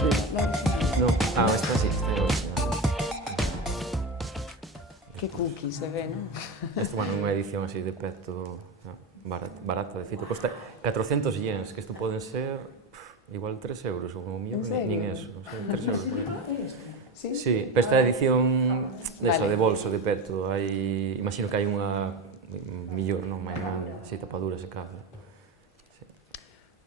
Sí. No, esta sí, esta é a original. Que cookie se ve, non? Esta, bueno, unha edición así de peto barata, de feito, costa 400 yens, que isto poden ser igual 3 euros, ou un millón, nin eso, non sei, 3 euros por aí. Sí, pero esta edición desa, de bolso, de peto, hai, imagino que hai unha millor, non, máis non, así tapadura se cabe.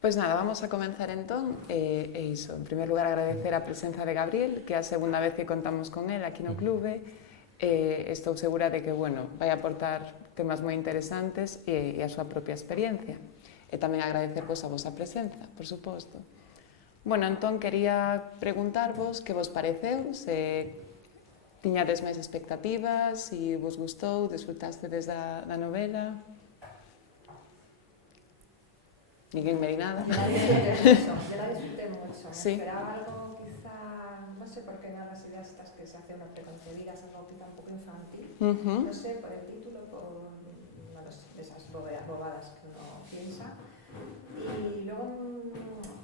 Pois nada, vamos a comenzar entón, e iso, en primer lugar agradecer a presenza de Gabriel, que é a segunda vez que contamos con él aquí no clube. Estou segura de que, bueno, vai aportar temas moi interesantes e a súa propia experiencia. E tamén agradecer a vosa presenza, por suposto. Bueno, entón, quería preguntarvos que vos pareceu, se tiñades máis expectativas, se vos gustou, disfrutastedes da novela. Ninguén me di nada. Yo la disfruté mucho. Sí. Me esperaba algo quizá, no sé por qué nada, las ideas estas que se hacen preconcebidas, algo quizá un poco infantil. No sé, por el título, por no sé, de esas bobadas que uno piensa. Y luego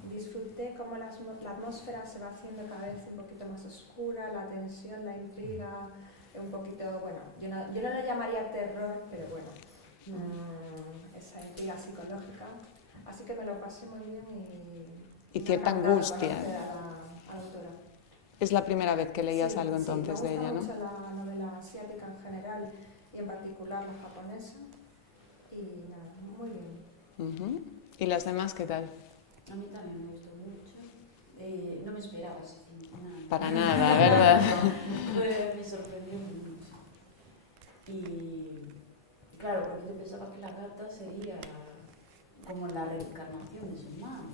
disfruté como la atmósfera se va haciendo cada vez un poquito más oscura, la tensión, la intriga, un poquito, bueno, yo no lo llamaría terror, pero bueno, esa intriga psicológica. Así que me lo pasé muy bien y cierta angustia. A la autora. Es la primera vez que leías algo entonces de ella, ¿no? Me gusta mucho la novela asiática en general y en particular la japonesa. Y nada, muy bien. ¿Y las demás qué tal? A mí también me gustó mucho. No me esperaba ese final. Para nada, ¿verdad? Me sorprendió mucho. Y claro, porque yo pensaba que la gata sería como la reencarnación de su madre,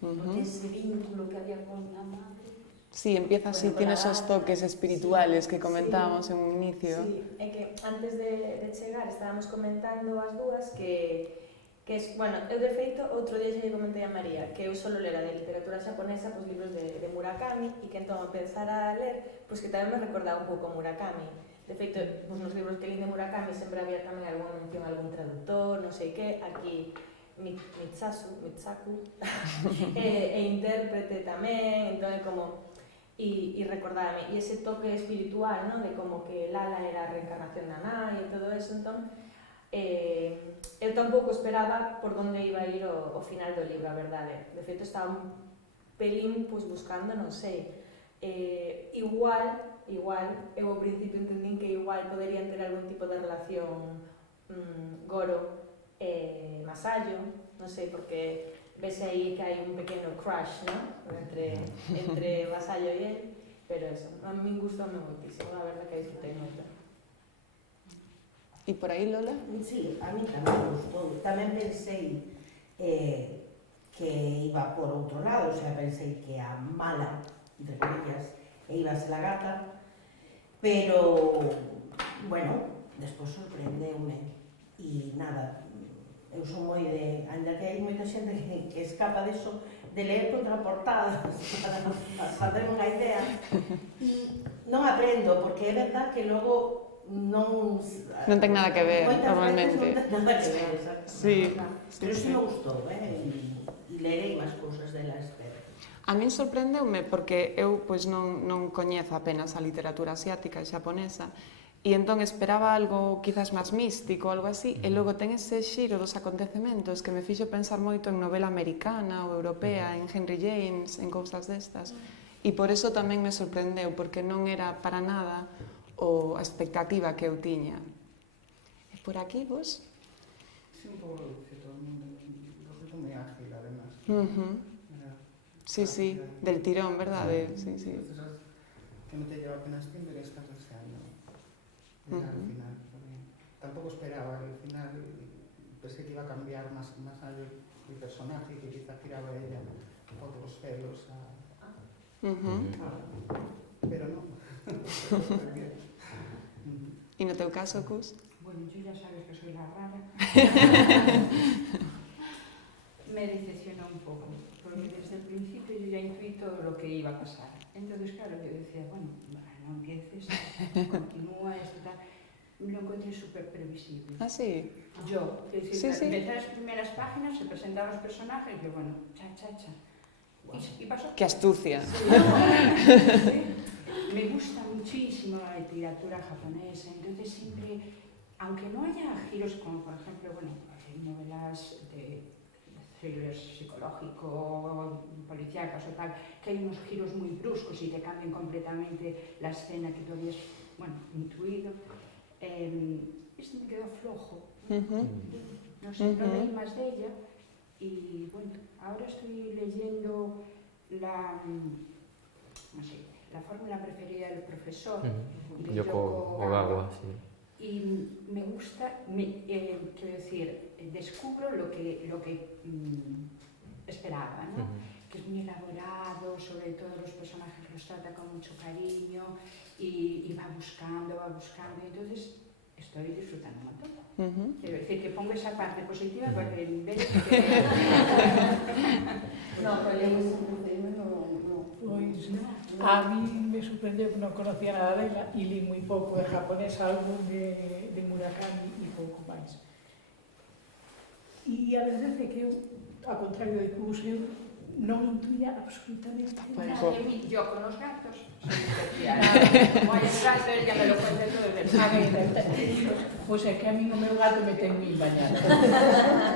porque ese vínculo que había con la madre. Sí, empieza así, tiene esos toques espirituales que comentábamos en un inicio. Sí, é que antes de chegar estábamos comentando as dúas que es, bueno, eu de feito outro día xa lle comentei a María que eu solo lera de literatura xaponesa pues, libros de Murakami e que entón ao pensar a ler, pues que tamén me recordaba un pouco Murakami. De feito, pues, nos libros que li de Murakami sempre había tamén algunha mención a algún traductor, non sei que, aquí Mitsaku e intérprete tamén, entón é como e recordábame, e ese toque espiritual, ¿no? De como que Lala era a reencarnación da nai e todo eso, entón eu tampouco esperaba por onde iba a ir o final do libro, a verdade. De feito, estaba un pelín pues, buscando, non sei, igual, eu ao principio entendín que igual poderían ter algún tipo de relación Goro Masayo, non sei, porque ves aí que hai un pequeno crush, ¿no? entre Masayo e él, pero eso, a mí gustoume moitísimo, a verdade que disfrutei moito. E por aí, Lola? Sí, a mí tamén me gustou. Tamén pensei que iba por outro lado, o sea, pensei que a mala, entre comillas, iba a ser a gata, pero, bueno, despois sorprendeume e nada, eu son moi de, ainda que hai moita xente que escapa diso, de ler contraportadas para facer unha idea e non aprendo, porque é verdad que logo non ten nada que ver, normalmente. Non ten nada que ver, exactamente. Sí, pero sí me gustou, e lerei máis cousas dela, espero. A min sorprendeume porque eu pois non coñezo apenas a literatura asiática e xaponesa e entón esperaba algo quizás máis místico, algo así, e logo ten ese xiro dos acontecementos que me fixo pensar moito en novela americana ou europea, en Henry James, en cousas destas. E por eso tamén me sorprendeu, porque non era para nada a expectativa que eu tiña. E por aquí, vos? Sí, un pouco reducido todo o mundo. Lo que moi ágil, además. Sí, sí, del tirón, verdade? Sí, sí. Que non te lleva apenas tiempo e estás deseando llegar al final. Tampouco esperaba que al final pensé que iba a cambiar más allá el personaje, que quizá tiraba ella otros celos pero no. E no teu caso, Cus? Bueno, yo ya sabes que soy la rara. Me decepcionó un poco, porque desde el principio yo ya intuí todo lo que iba a pasar. Entonces, claro, yo decía, bueno, no no empieces, continúa, esto tal. Lo encontré súper previsible. ¿Ah, sí? Yo, es decir, Sí, sí. empecé las primeras páginas, se presentaron los personajes, y yo, bueno, cha. Y pasó. ¡Qué astucia! Sí, me gusta muchísimo la literatura japonesa, entonces siempre, aunque no haya giros como, por ejemplo, bueno, hay novelas de thrillers psicológicos, policíacas o tal, que hay unos giros muy bruscos y te cambian completamente la escena que tú habías, bueno, intuido. Este me quedó flojo, no sé, no leí más de ella y bueno, ahora estoy leyendo la fórmula preferida del profesor, de Yoko Ogawa, sí. y me gusta, quiero decir, descubro lo que esperaba, ¿no? Que es muy elaborado, sobre todo los personajes los trata con mucho cariño y va buscando, y entonces estoy disfrutando un montón. Quiero decir que pongo esa parte positiva porque en vez de que... No, pero yo me sorprendí, Pois, a mí me sorprendeu que non conocía nada dela e li moi pouco de japonés, algo de Murakami e pouco máis. E a verdade é que eu, ao contrario de que eu non intuía absolutamente nada. Yo con los gatos soy especial. Como hay el gato, ya me lo cuenta todo de verdad. Pois é que a mí o meu gato me ten mil mañanas.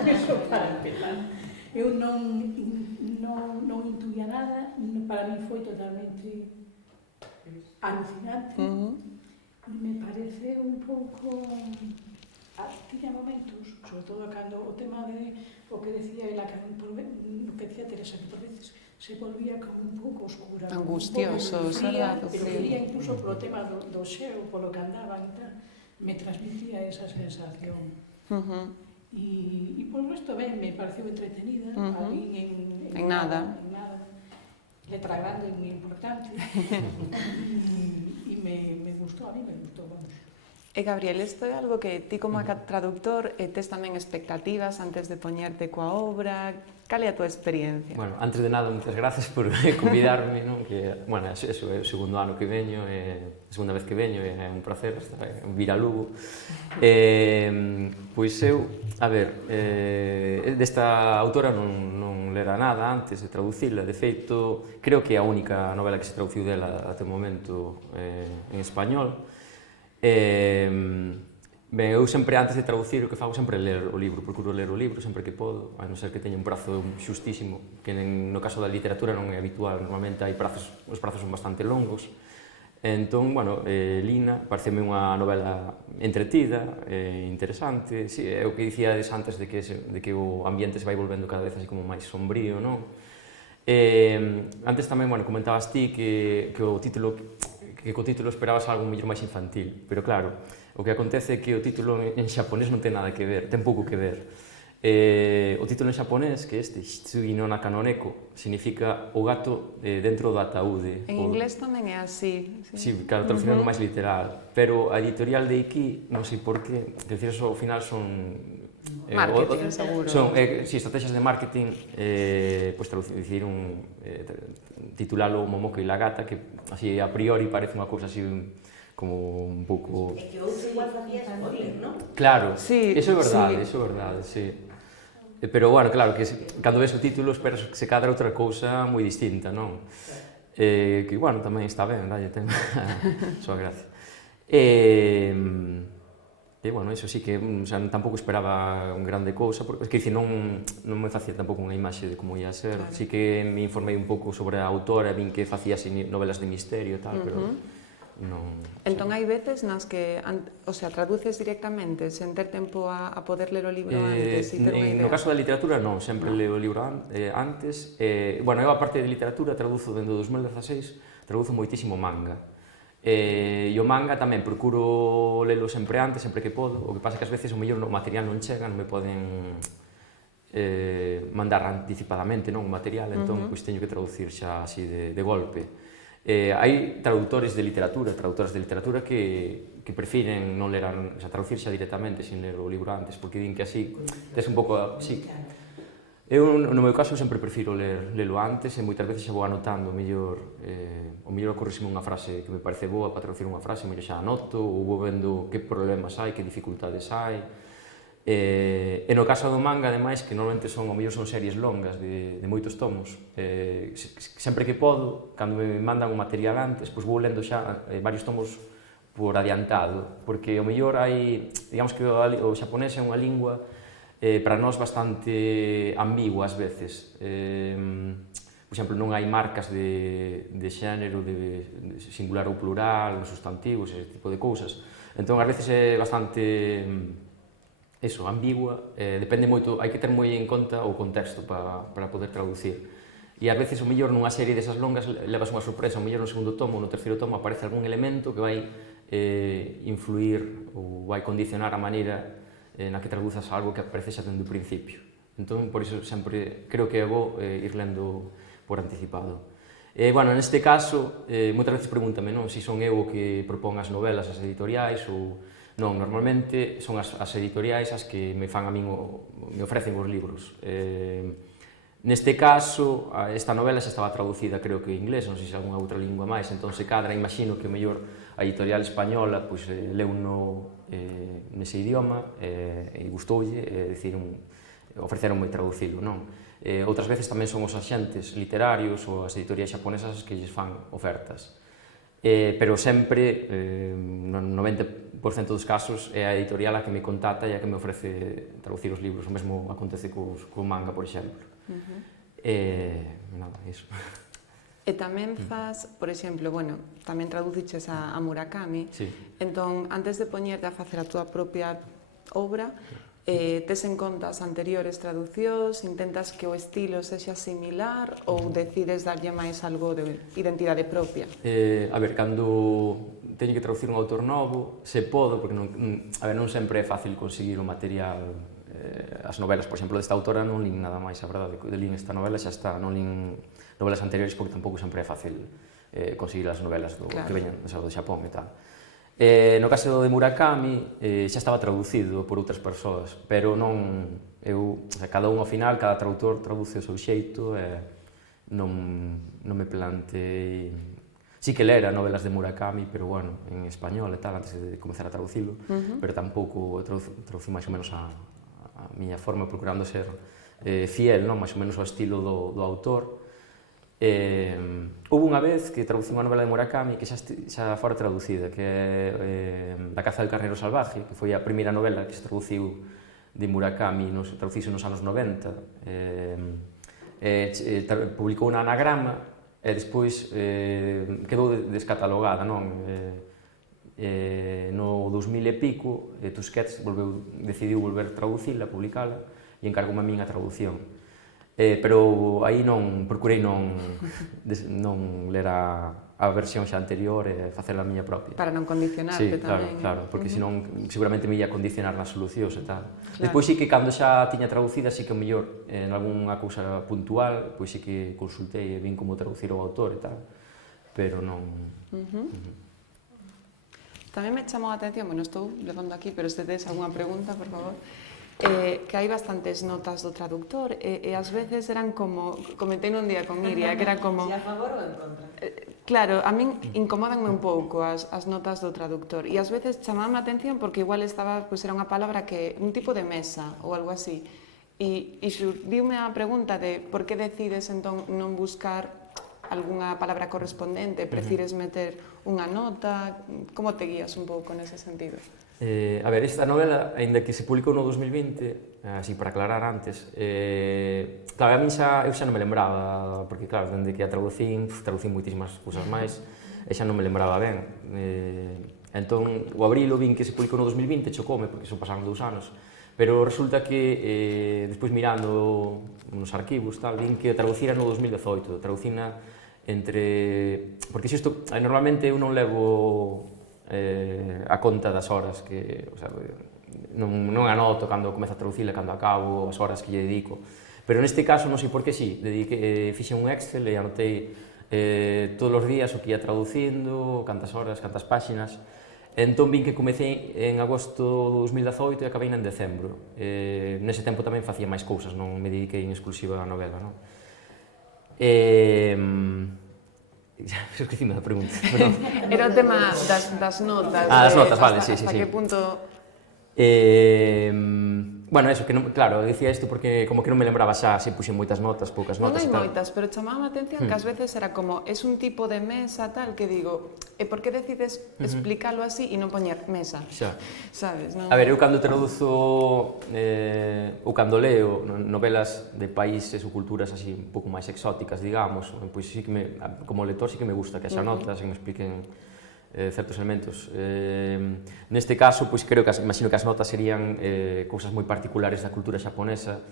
Eso para empezar. Eu non intuía nada, para mí foi totalmente alucinante. Me parece un pouco... Tiña momentos, sobre todo cando o tema de o que decía ela, que o que decía Teresa, que por veces se volvía como un pouco oscura, angustioso, fría, pero fría incluso polo tema do xeo, polo que andaban e tal, me transmitía esa sensación. E por resto ben, me pareceu entretenida, ali en nada. Letra grande, moi importante, e me gustou, a mí me gustou, vamos. Gabriel, isto é algo que ti como traductor tes tamén expectativas antes de poñerte coa obra? Cal é a tua experiencia? Bueno, antes de nada, moitas gracias por convidarme, non? Que, bueno, eso é o segundo ano que veño, a segunda vez que veño, é un placer vir a Lugo. Pois eu, a ver, desta autora non lera nada antes de traducila, de feito, creo que é a única novela que se traduciu dela até o momento en español. Ben, eu sempre, antes de traducir, o que fago sempre é ler o libro, procuro ler o libro sempre que podo, a non ser que teña un prazo xustísimo, que no caso da literatura non é habitual, normalmente hai prazos, os prazos son bastante longos. Entón, bueno, Lina, pareceme unha novela entretida, interesante, sí, é o que dicíades antes de que o ambiente se vai volvendo cada vez así como máis sombrío, non? Antes tamén, bueno, comentabas ti que o título que co título esperabas algo mellor máis infantil, pero claro, o que acontece é que o título en xaponés non ten nada que ver, ten pouco que ver. O título en xaponés, que este, Hitsugi no Naka no Neko, significa o gato dentro do ataúde. En inglés tamén é así. Sí, claro, traducindo máis literal, pero a editorial de Iki, non sei por qué, que decir, ao final son... Marketing, seguro. Son, estrategias de marketing, pues decidiron titulalo Momoko e la gata, que así a priori parece unha cousa así como un pouco... É que outro igual facía spoiler, non? Claro, sí, eso é verdade, sí. Eso é verdade, sí. Pero, bueno, claro, que cando ves o título esperas que se cadra outra cousa moi distinta, non? Que, bueno, tamén está ben, dalle, ten a súa gracia. E, bueno, iso sí que tampouco esperaba un grande cousa, porque, que dicir, non me facía tampouco unha imaxe de como ia ser. Claro. Sí que me informei un pouco sobre a autora, vin que facía así novelas de misterio e tal, pero non... Entón, hai veces nas que, o sea, traduces directamente, sen ter tempo a poder ler o libro antes e ter unha idea? No caso da literatura, non, sempre leo o libro antes. Bueno, eu, a parte de literatura, traduzo dende 2016, traduzo moitísimo manga. E o manga tamén procuro lelo sempre antes, sempre que podo. O que pasa é que ás veces o mellor o material non chega, non me poden mandar anticipadamente non o material, entón pois teño que traducir xa así de golpe. Hai traductores de literatura, traductoras de literatura que prefiren non ler, traducir xa directamente sin ler o libro antes, porque din que así tes un pouco... Sí, Eu, no meu caso, sempre prefiro lelo antes e moitas veces xa vou anotando, o mellor ocorresime unha frase que me parece boa para traducir unha frase, mellor xa anoto, ou vou vendo que problemas hai, que dificultades hai. E no caso do manga, ademais, que normalmente son series longas de moitos tomos, sempre que podo, cando me mandan o material antes, pois vou lendo xa varios tomos por adiantado, porque o mellor hai, digamos que o xaponés é unha lingua para nós bastante ambigua ás veces. Por exemplo, non hai marcas de xénero, de singular ou plural, os sustantivos, ese tipo de cousas. Entón, ás veces é bastante ambigua, depende moito, hai que ter moi en conta o contexto para poder traducir. E ás veces, o mellor, nunha serie desas longas, levas unha sorpresa, o mellor no segundo tomo, no terceiro tomo, aparece algún elemento que vai influir ou vai condicionar a maneira na que traduzas algo que aparece xa dende o principio. Entón, por iso sempre creo que é bo ir lendo por anticipado. Bueno, neste caso, moitas veces pregúntame, non, se son eu o que propón as novelas, as editoriais, ou non, normalmente son as editoriais as que me fan a min, me ofrecen os libros. Neste caso, esta novela xa estaba traducida, creo que en inglés, non sei se algunha outra lingua máis, entón se cadra, imagino que mellor a editorial española leu-no nese idioma e gustoulle, ofreceronme traducilo, non? Outras veces tamén son os axentes literarios ou as editoriais xaponesas que lles fan ofertas. Pero sempre, no 90% dos casos, é a editorial a que me contacta e a que me ofrece traducir os libros. O mesmo acontece co manga, por exemplo. Nada, iso. E tamén faz, por exemplo, bueno, tamén traduciches a Murakami, entón, antes de poñerte a facer a túa propia obra, tes en conta as anteriores traducións, intentas que o estilo sexa similar ou decides darlle máis algo de identidade propia? A ver, cando teño que traducir un autor novo, se podo, porque non sempre é fácil conseguir o material. As novelas, por exemplo, desta autora non lín nada máis, a verdade, de lín esta novela xa está, non lín novelas anteriores porque tampouco sempre é fácil conseguir as novelas que veñan do Xapón e tal. No caso de Murakami xa estaba traducido por outras persoas, pero non, cada un ao final, cada tradutor traduce o seu xeito e non me plantei. Sí que lera novelas de Murakami, pero bueno, en español e tal, antes de comezar a traducilo, pero tampouco traducí máis ou menos a miña forma, procurando ser fiel, non, máis ou menos ao estilo do autor. Houve unha vez que traducí unha novela de Murakami que xa fora traducida, que é Da caza del carneiro salvaje, que foi a primeira novela que se traduciu de Murakami, traduciuse nos anos 90. Publicou unha anagrama e despois quedou descatalogada, non? No 2000 e pico, Tusquets decidiu volver traducila, publicala, e encargoume a min a traducción. Pero aí procurei non ler a versión xa anterior e facela a miña propia. Para non condicionarte tamén. Sí, claro, porque senón seguramente me ia condicionar nas solucións e tal. Despois sí que cando xa tiña traducida, sí que o mellor, en algunha cousa puntual, pois sí que consultei e vin como traducir o autor e tal, pero non... Tamén me chamou a atención, bueno, estou levando aquí, pero se tes algunha pregunta, por favor, que hai bastantes notas do traductor e ás veces eran como, comentei nun día con Iria, que era como... Se a favor ou en contra? Claro, a min incomódanme un pouco as notas do traductor e ás veces chamaban a atención porque igual estaba, pois era unha palabra que, un tipo de mesa ou algo así, e xurdiume a pregunta de por que decides entón non buscar algunha palabra correspondente, prefires meter unha nota, como te guías un pouco nese sentido? A ver, esta novela, aínda que se publicou no 2020, así para aclarar antes, claro, a min eu xa non me lembraba, porque claro, dende que a traducín moitísimas cousas máis, e xa non me lembraba ben. Entón, o abrilo vin que se publicou no 2020, chocoume, porque son pasaron 2 anos, pero resulta que, despois mirando nos arquivos, tal, vin que a traducira no 2018, traducina entre... Porque isto, normalmente eu non levo a conta das horas que, o sea, non anoto cando comezo a traducila, cando acabo, as horas que lle dedico, pero neste caso non sei por que sí, fixen un Excel e anotei todos os días o que ia traducindo, cantas horas, cantas páxinas, Entón vin que comecei en agosto de 2018 e acabei en decembro. Nese tempo tamén facía máis cousas, non me dediquei en exclusiva á novela, non? Esquecime da pregunta. Era o tema das notas. Das notas, vale, sí. Hasta que punto... Bueno, eso, que non, claro, dicía isto porque como que non me lembraba xa se puxen moitas notas, poucas notas e tal. Non hai moitas, pero chamaba a atención que ás veces era como, es un tipo de mesa tal que digo, e por que decides explicarlo así e non poñer mesa? Xa. Sabes, non? A ver, eu cando traduzo ou cando leo novelas de países ou culturas así un pouco máis exóticas, digamos, pois sí que como lector sí que me gusta que haxa notas e me expliquen certos elementos. Neste caso, pois creo que imagino que as notas serían cousas moi particulares da cultura xaponesa.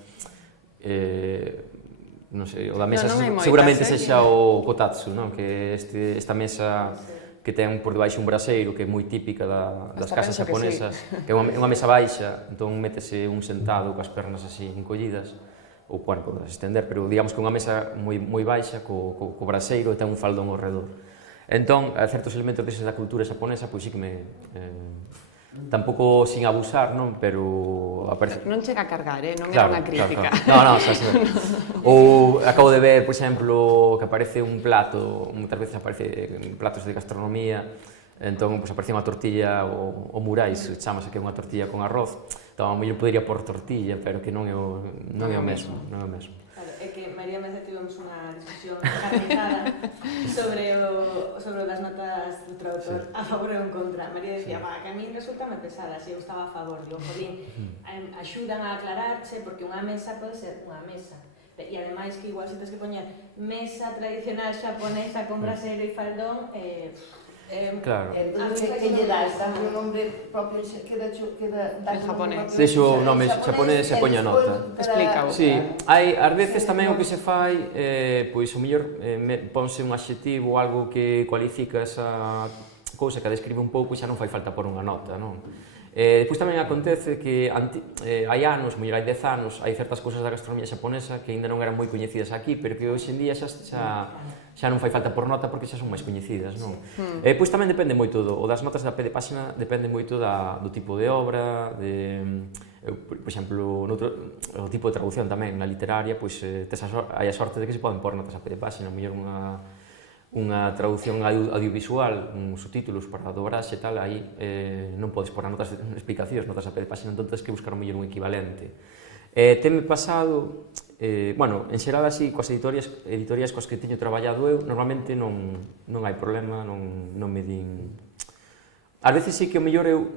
Non sei, o da mesa seguramente sexa o kotatsu, non? Que esta mesa que ten por debaixo un braseiro que é moi típica das casas xaponesas, que é unha mesa baixa, entón métese un sentado coas pernas así encollidas, ou, bueno, podes estender, pero digamos que unha mesa moi baixa, co braseiro e ten un faldón ao redor. Entón, certos elementos deses da cultura xaponesa, pois sí que me... tampouco sin abusar, non? Pero... Non chega a cargar, non era unha crítica. Non, xa sei. Ou acabo de ver, por exemplo, que aparece un plato, moitas veces aparece platos de gastronomía, entón, pois aparece unha tortilla, o murais, chamase que é unha tortilla con arroz, entón, a mellor podería por tortilla, pero que non é o mesmo, non é o mesmo. É que María Meza tivemos unha discusión carregada sobre das notas do traductor a favor e en contra. María decía, que a mí resulta pesadas, e eu estaba a favor, digo, jolín, axudan a aclararche, porque unha mesa pode ser unha mesa. E ademais que igual se tens que poñer mesa tradicional xaponesa con braseiro e faldón, claro. Entón, que lle das? Dame un nombre propio, queda en japonés. Deixo o nome xaponés e poño a nota. Explica. Sí, hai, ás veces tamén o que se fai, pois o mellor ponse un adxetivo ou algo que cualifica esa cousa que a describe un pouco e xa non fai falta por unha nota, non? Depois tamén acontece que hai anos, mellor hai 10 anos, hai certas cousas da gastronomía xaponesa que ainda non eran moi coñecidas aquí, pero que hoxe en día xa non fai falta por nota porque xa son máis coñecidas, non? Depois tamén depende moito, o das notas da pé de páxina depende moito do tipo de obra, por exemplo, o tipo de traducción tamén, na literaria, pois hai a sorte de que se poden pôr notas a pé de páxina, mellor unha traducción audiovisual, uns subtítulos para a dobraxe e tal, aí non podes pôr notas de explicacións, notas a pé de páxina, entón tens que buscar mellor un equivalente. Teme pasado, bueno, en xeral así, coas editoriais coas que teño traballado eu, normalmente non hai problema, non me din... Ás veces sí que o mellor eu,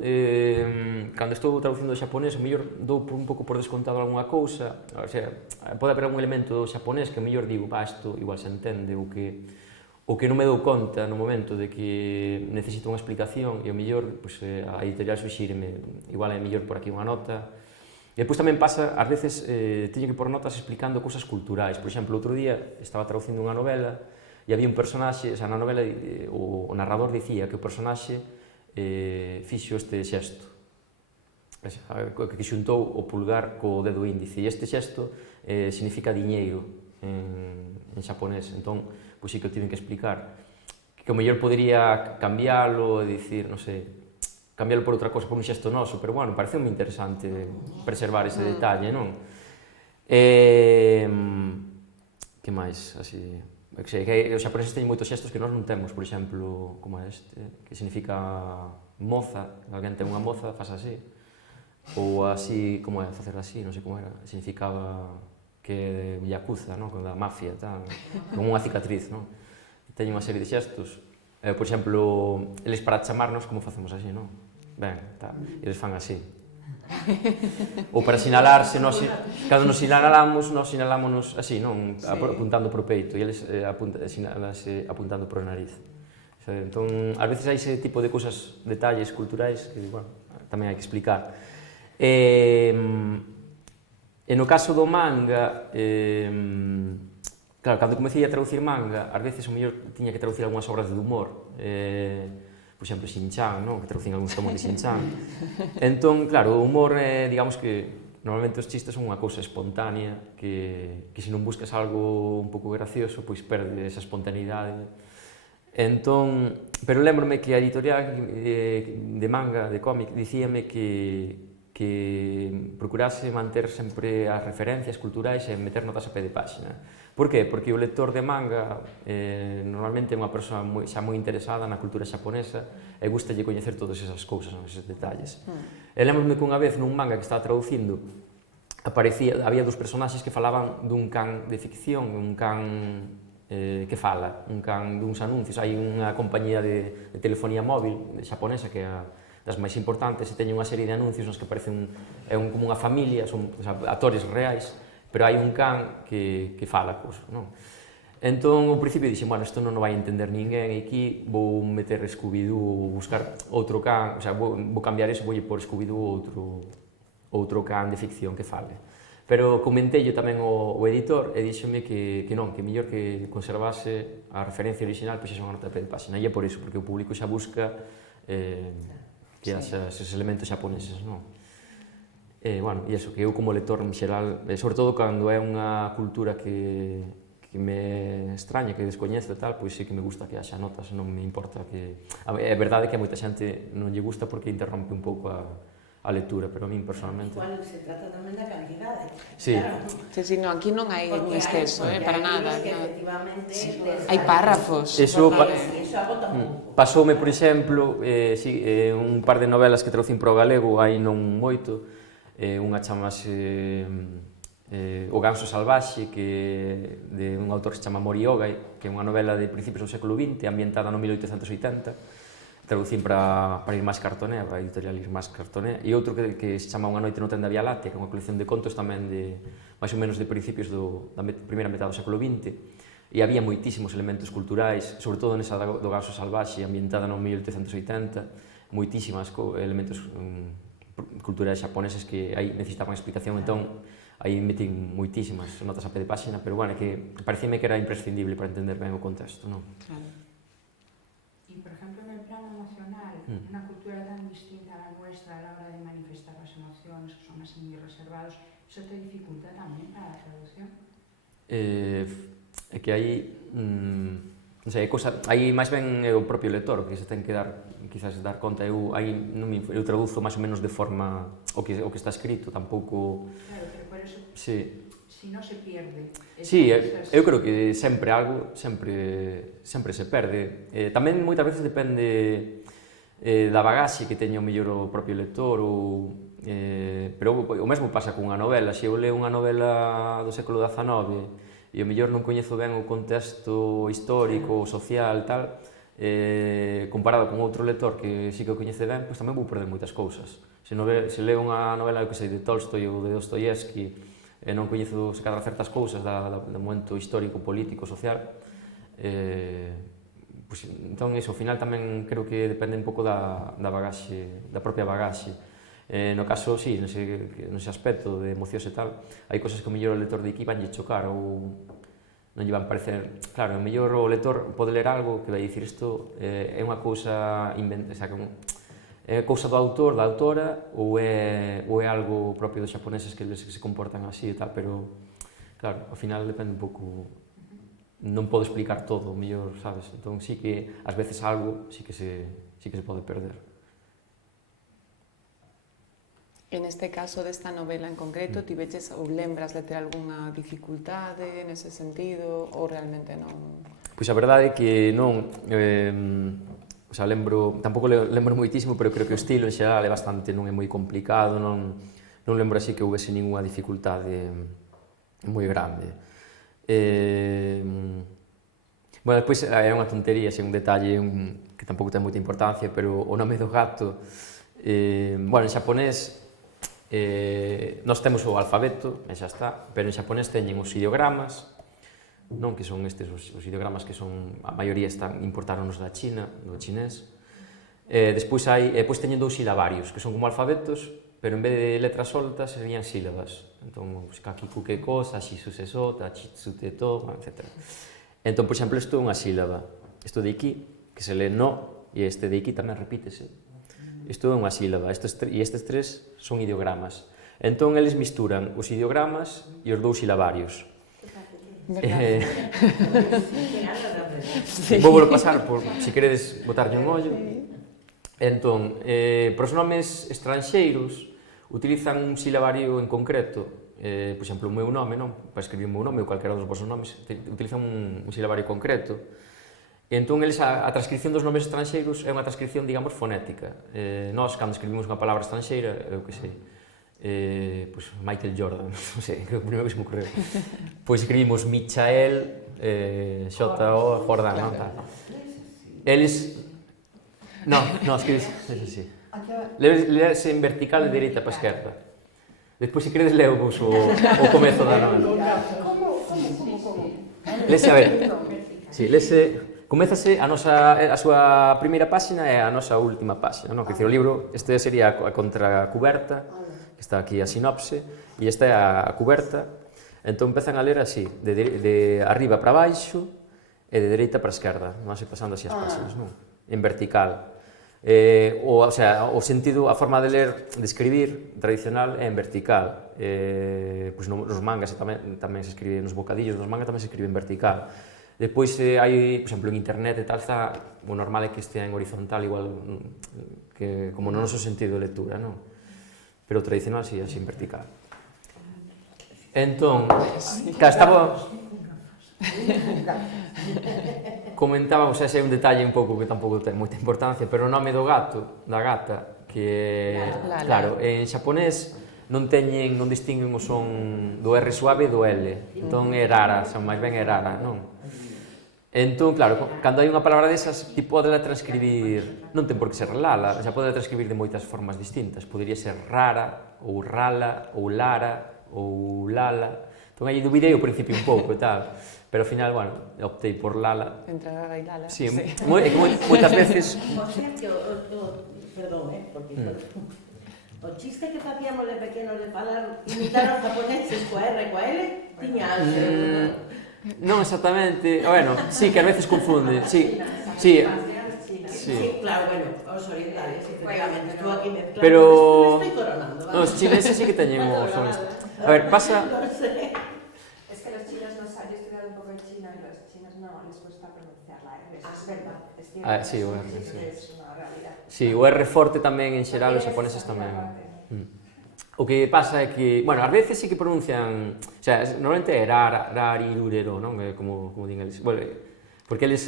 cando estou traducindo o xaponés, o mellor dou un pouco por descontado algunha cousa, o sea, pode haber algún elemento do xaponés que o mellor digo, isto igual se entende, o que non me dou conta no momento de que necesito unha explicación e o mellor a editorial suxíreme, igual é mellor por aquí unha nota. E depois tamén pasa, ás veces teño que pôr notas explicando cousas culturais. Por exemplo, outro día estaba traducindo unha novela e había un personaxe, o sea, na novela o narrador dicía que o personaxe fixo este xesto, que xuntou o pulgar co dedo índice, e este xesto significa diñeiro en xaponés. Entón, pois sí que o tiven que explicar, que o mellor podería cambiálo e dicir, non sei, cambiálo por outra cosa, por un xesto noso, pero bueno, pareceu moi interesante preservar ese detalle, non? Que máis, así... Os xaponeses teñen moitos xestos que nós non temos, por exemplo, como este, que significa moza, alguén ten unha moza, faz así, ou así, como é, facer así, non sei como era, significaba que yakuza, non? Da mafia, tal, como unha cicatriz, non? Teñen unha serie de xestos. Por exemplo, eles para chamarnos, como facemos así, non? Ben, tal, eles fan así. Ou para sinalarse, cando nos sinalámonos así, non? Apuntando pro peito, e eles apuntando pro nariz. Entón, ás veces hai ese tipo de cousas, detalles culturais que, bueno, tamén hai que explicar. E no caso do manga, claro, cando comecei a traducir manga, ás veces o mellor tiña que traducir algunhas obras de humor, por exemplo, Shin-chan, non? Que traducín algúns tomos de Shin-chan. Entón, claro, o humor, digamos que normalmente os chistes son unha cousa espontánea, que se non buscas algo un pouco gracioso, pois perde esa espontaneidade. Entón, pero lembrome que a editorial de manga, de cómic, dicíame que procurase manter sempre as referencias culturais e meter notas a pé de páxina. Por que? Porque o lector de manga normalmente é unha persoa xa moi interesada na cultura xaponesa e gustalle coñecer todas esas cousas, esos detalles. E lembrome que unha vez nun manga que estaba traducindo había dos personaxes que falaban dun can de ficción, un can que fala, un can duns anuncios. Hai unha compañía de telefonía móvil xaponesa que é das máis importantes e teñen unha serie de anuncios nos que parece como unha familia, son actores reais, pero hai un can que fala cousa, non? Entón, ao principio dixen, bueno, isto non o vai entender ninguén e aquí vou meter Scooby-Doo, buscar outro can, o sea, vou cambiar eso, voulle por Scooby-Doo outro can de ficción que fale. Pero comenteille tamén o editor e díxome que non, que mellor que conservase a referencia original pois xa unha nota de página. E é por iso, porque o público xa busca que haxa esos elementos xaponeses, non? E, bueno, e iso, que eu como lector en xeral, sobre todo cando é unha cultura que me extraña, que descoñezo e tal, pois sí que me gusta que haxa notas, non me importa que... É verdade que a moita xente non lle gusta porque interrompe un pouco a lectura, pero a min personalmente... Igual se trata tamén da cantidade. Sí. Claro. Sí, no, aquí non hai un exceso, para nada. Hai párrafos. Eso agota un pouco. Pasoume, por exemplo, un par de novelas que traducín para o galego, hai non moito, unha chamase O ganso salvaxe, que de un autor que se chama Mori Ogai, que é unha novela de principios do século XX, ambientada no 1880, traducín para Irmás Cartoné, para a editorial Irmás Cartoné, e outro que se chama Unha noite no tren da Vía Láctea, que é unha colección de contos tamén de máis ou menos de principios da primeira metade do século XX, e había moitísimos elementos culturais, sobre todo nesa do ganso salvaxe, ambientada no 1880, moitísimos elementos culturais xaponeses que aí necesitaban explicación, entón aí metín moitísimas notas a pé de páxina, pero bueno, que parecíme que era imprescindible para entender ben o contexto, non? Claro. Y por ejemplo, en el plano emocional, una cultura tan distinta a la nuestra a la hora de manifestar las emociones, que son así muy reservados, ¿eso te dificulta también para la traducción? É que aí, non sei, aí máis ben é o propio lector que se ten que quizás dar conta. Eu traduzo máis ou menos de forma o que está escrito, tampouco... Claro, pero por eso, sí. si non se pierde... Sí, eu creo que sempre algo, sempre se perde. Tamén moitas veces depende da bagaxe que teña o mellor o propio lector, pero o mesmo pasa cunha novela. Se eu leo unha novela do século XIX e o mellor non coñezo ben o contexto histórico, social, tal, comparado con outro lector que sí que o coñece ben, pois tamén vou perder moitas cousas. Se leo unha novela, que sei, de Tolstoi ou de Dostoyevsky, e non coñezo se cadra certas cousas do momento histórico, político, social, pois, entón, iso, ao final tamén creo que depende un pouco da bagaxe, da propia bagaxe. No caso, sí, nese aspecto de emocións e tal, hai cousas que o mellor o lector de aquí vanlle chocar ou non lle van parecer... Claro, o mellor o lector pode ler algo que vai dicir isto é unha cousa inventada, é cousa do autor, da autora, ou é algo propio dos xaponeses que se comportan así e tal, pero, claro, ao final depende un pouco... Non podo explicar todo, o mellor, sabes? Entón, sí que, ás veces, algo sí que se pode perder. En este caso desta novela en concreto, ti veches ou lembras de ter algunha dificultade nese sentido, ou realmente non? Pois a verdade é que non... O sea, tampouco lembro moitísimo, pero creo que o estilo en xeral é bastante, non é moi complicado, non lembro así que houvese ninguna dificultade moi grande. Bueno, despois é unha tontería, un detalle que tampouco ten moita importancia, pero o nome do gato, bueno, en xaponés, nós temos o alfabeto, e xa está, pero en xaponés teñen os ideogramas, non que son estes os ideogramas que son, a maioría importáronos da China, do chinés. Despois teñen dous silabarios, que son como alfabetos, pero en vez de letras soltas serían sílabas. Entón, kakiku ke ko, sashisu se so, tachitsu te to, etc. Entón, por exemplo, isto é unha sílaba. Isto de iki, que se lee no, e este de iki tamén repítese. Isto é unha sílaba, e estes tres son ideogramas. Entón, eles misturan os ideogramas e os dous silabarios. Vou volo pasar, por se queredes botarlle un ollo. Entón, para os nomes estranxeiros, utilizan un silabario en concreto, por exemplo, o meu nome, non? Para escribir o meu nome ou calquera dos vosos nomes, utilizan un silabario concreto. E entón, eles, a transcripción dos nomes estranxeiros é unha transcripción, digamos, fonética. Nós, cando escribimos unha palabra estranxeira, eu que sei, pois Michael Jordan, non sei, que é o primeiro que se me ocorreu. Pois escribimos Michael, J.O. Jordan, non? Eles... No, escribes así. Leese en vertical de dereita para esquerda. Despois, se queredes, leo vos o comezo da novela. Como? Lese, a ver. Si, lese... Comézase a súa primeira páxina e a nosa última páxina, non? Que dicir, o libro, este sería a contracuberta, que está aquí a sinopse, e esta é a cuberta. Entón, empezan a ler así, de arriba para baixo e de dereita para esquerda. Non sei, pasando así as páxinas, non? En vertical. O sea, o sentido, a forma de ler, de escribir tradicional é en vertical. Pois nos mangas tamén se escribe, nos bocadillos dos mangas tamén se escribe en vertical. Depois hai, por exemplo, en internet e tal, o normal é que estea en horizontal igual que como no noso sentido de lectura, non? Pero o tradicional si, así en vertical. Entón, estaba... Comentábamos, ese é un detalle un pouco que tampouco ten moita importancia, pero o nome do gato, da gata, que claro, en xaponés non distinguen o son do R suave e do L, entón é rara, son máis ben é rara, non? Entón, claro, cando hai unha palabra desas, ti podela transcribir, non ten por que ser lala, xa podela transcribir de moitas formas distintas, podería ser rara, ou rala, ou lara, ou lala, entón aí dubidei ao principio un pouco e tal, pero ao final, bueno, optei por lala. Entre Rara e Lala. Sí, moitas veces... O sea que, perdón, porque... O chiste que facíamos de pequenos de falar, imitar os japoneses coa R e coa L, tiña algo. Non exactamente, bueno, sí, que a veces confunde, sí. Sí, claro, bueno, os orientales, efectivamente, estou aquí mezclando, pero... me estoy coronando, ¿vale? Os chineses sí que teñen o son esto. A ver, pasa... Es que los chinos no saben, yo he estudiado un poco en China y los chinos no les gusta pronunciar la R, eso es verdad, es cierto, sí, o R, sí. Es una realidad. Sí, o R forte tamén en xeral, os japoneses tamén. O que pasa é que, bueno, ás veces sí que pronuncian, o sea, normalmente é rari, lurero, non? Como din eles. Bueno, porque eles,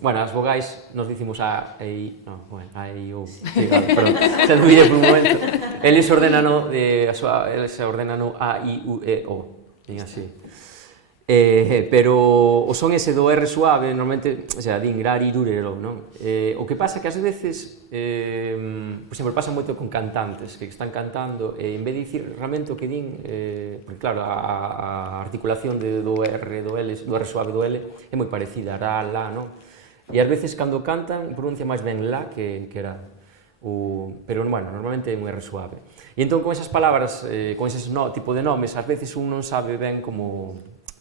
bueno, as vogais nos dicimos a, e, no, bueno, a, e, o, sí, perdón, se adulle por un momento. Eles ordenan a, i, u, e, o, din así. Pero o son ese do R suave, normalmente, o sea, din rari, lurero, non? O que pasa é que ás veces, por exemplo, pasa moito con cantantes que están cantando e en vez de dicir realmente o que din, porque claro, a articulación do R, do L, do R suave do L é moi parecida, ra, la, non? E ás veces cando cantan pronuncia máis ben la que ra. Pero, bueno, normalmente é un R suave. E entón con esas palabras, con eses tipo de nomes, ás veces un non sabe ben como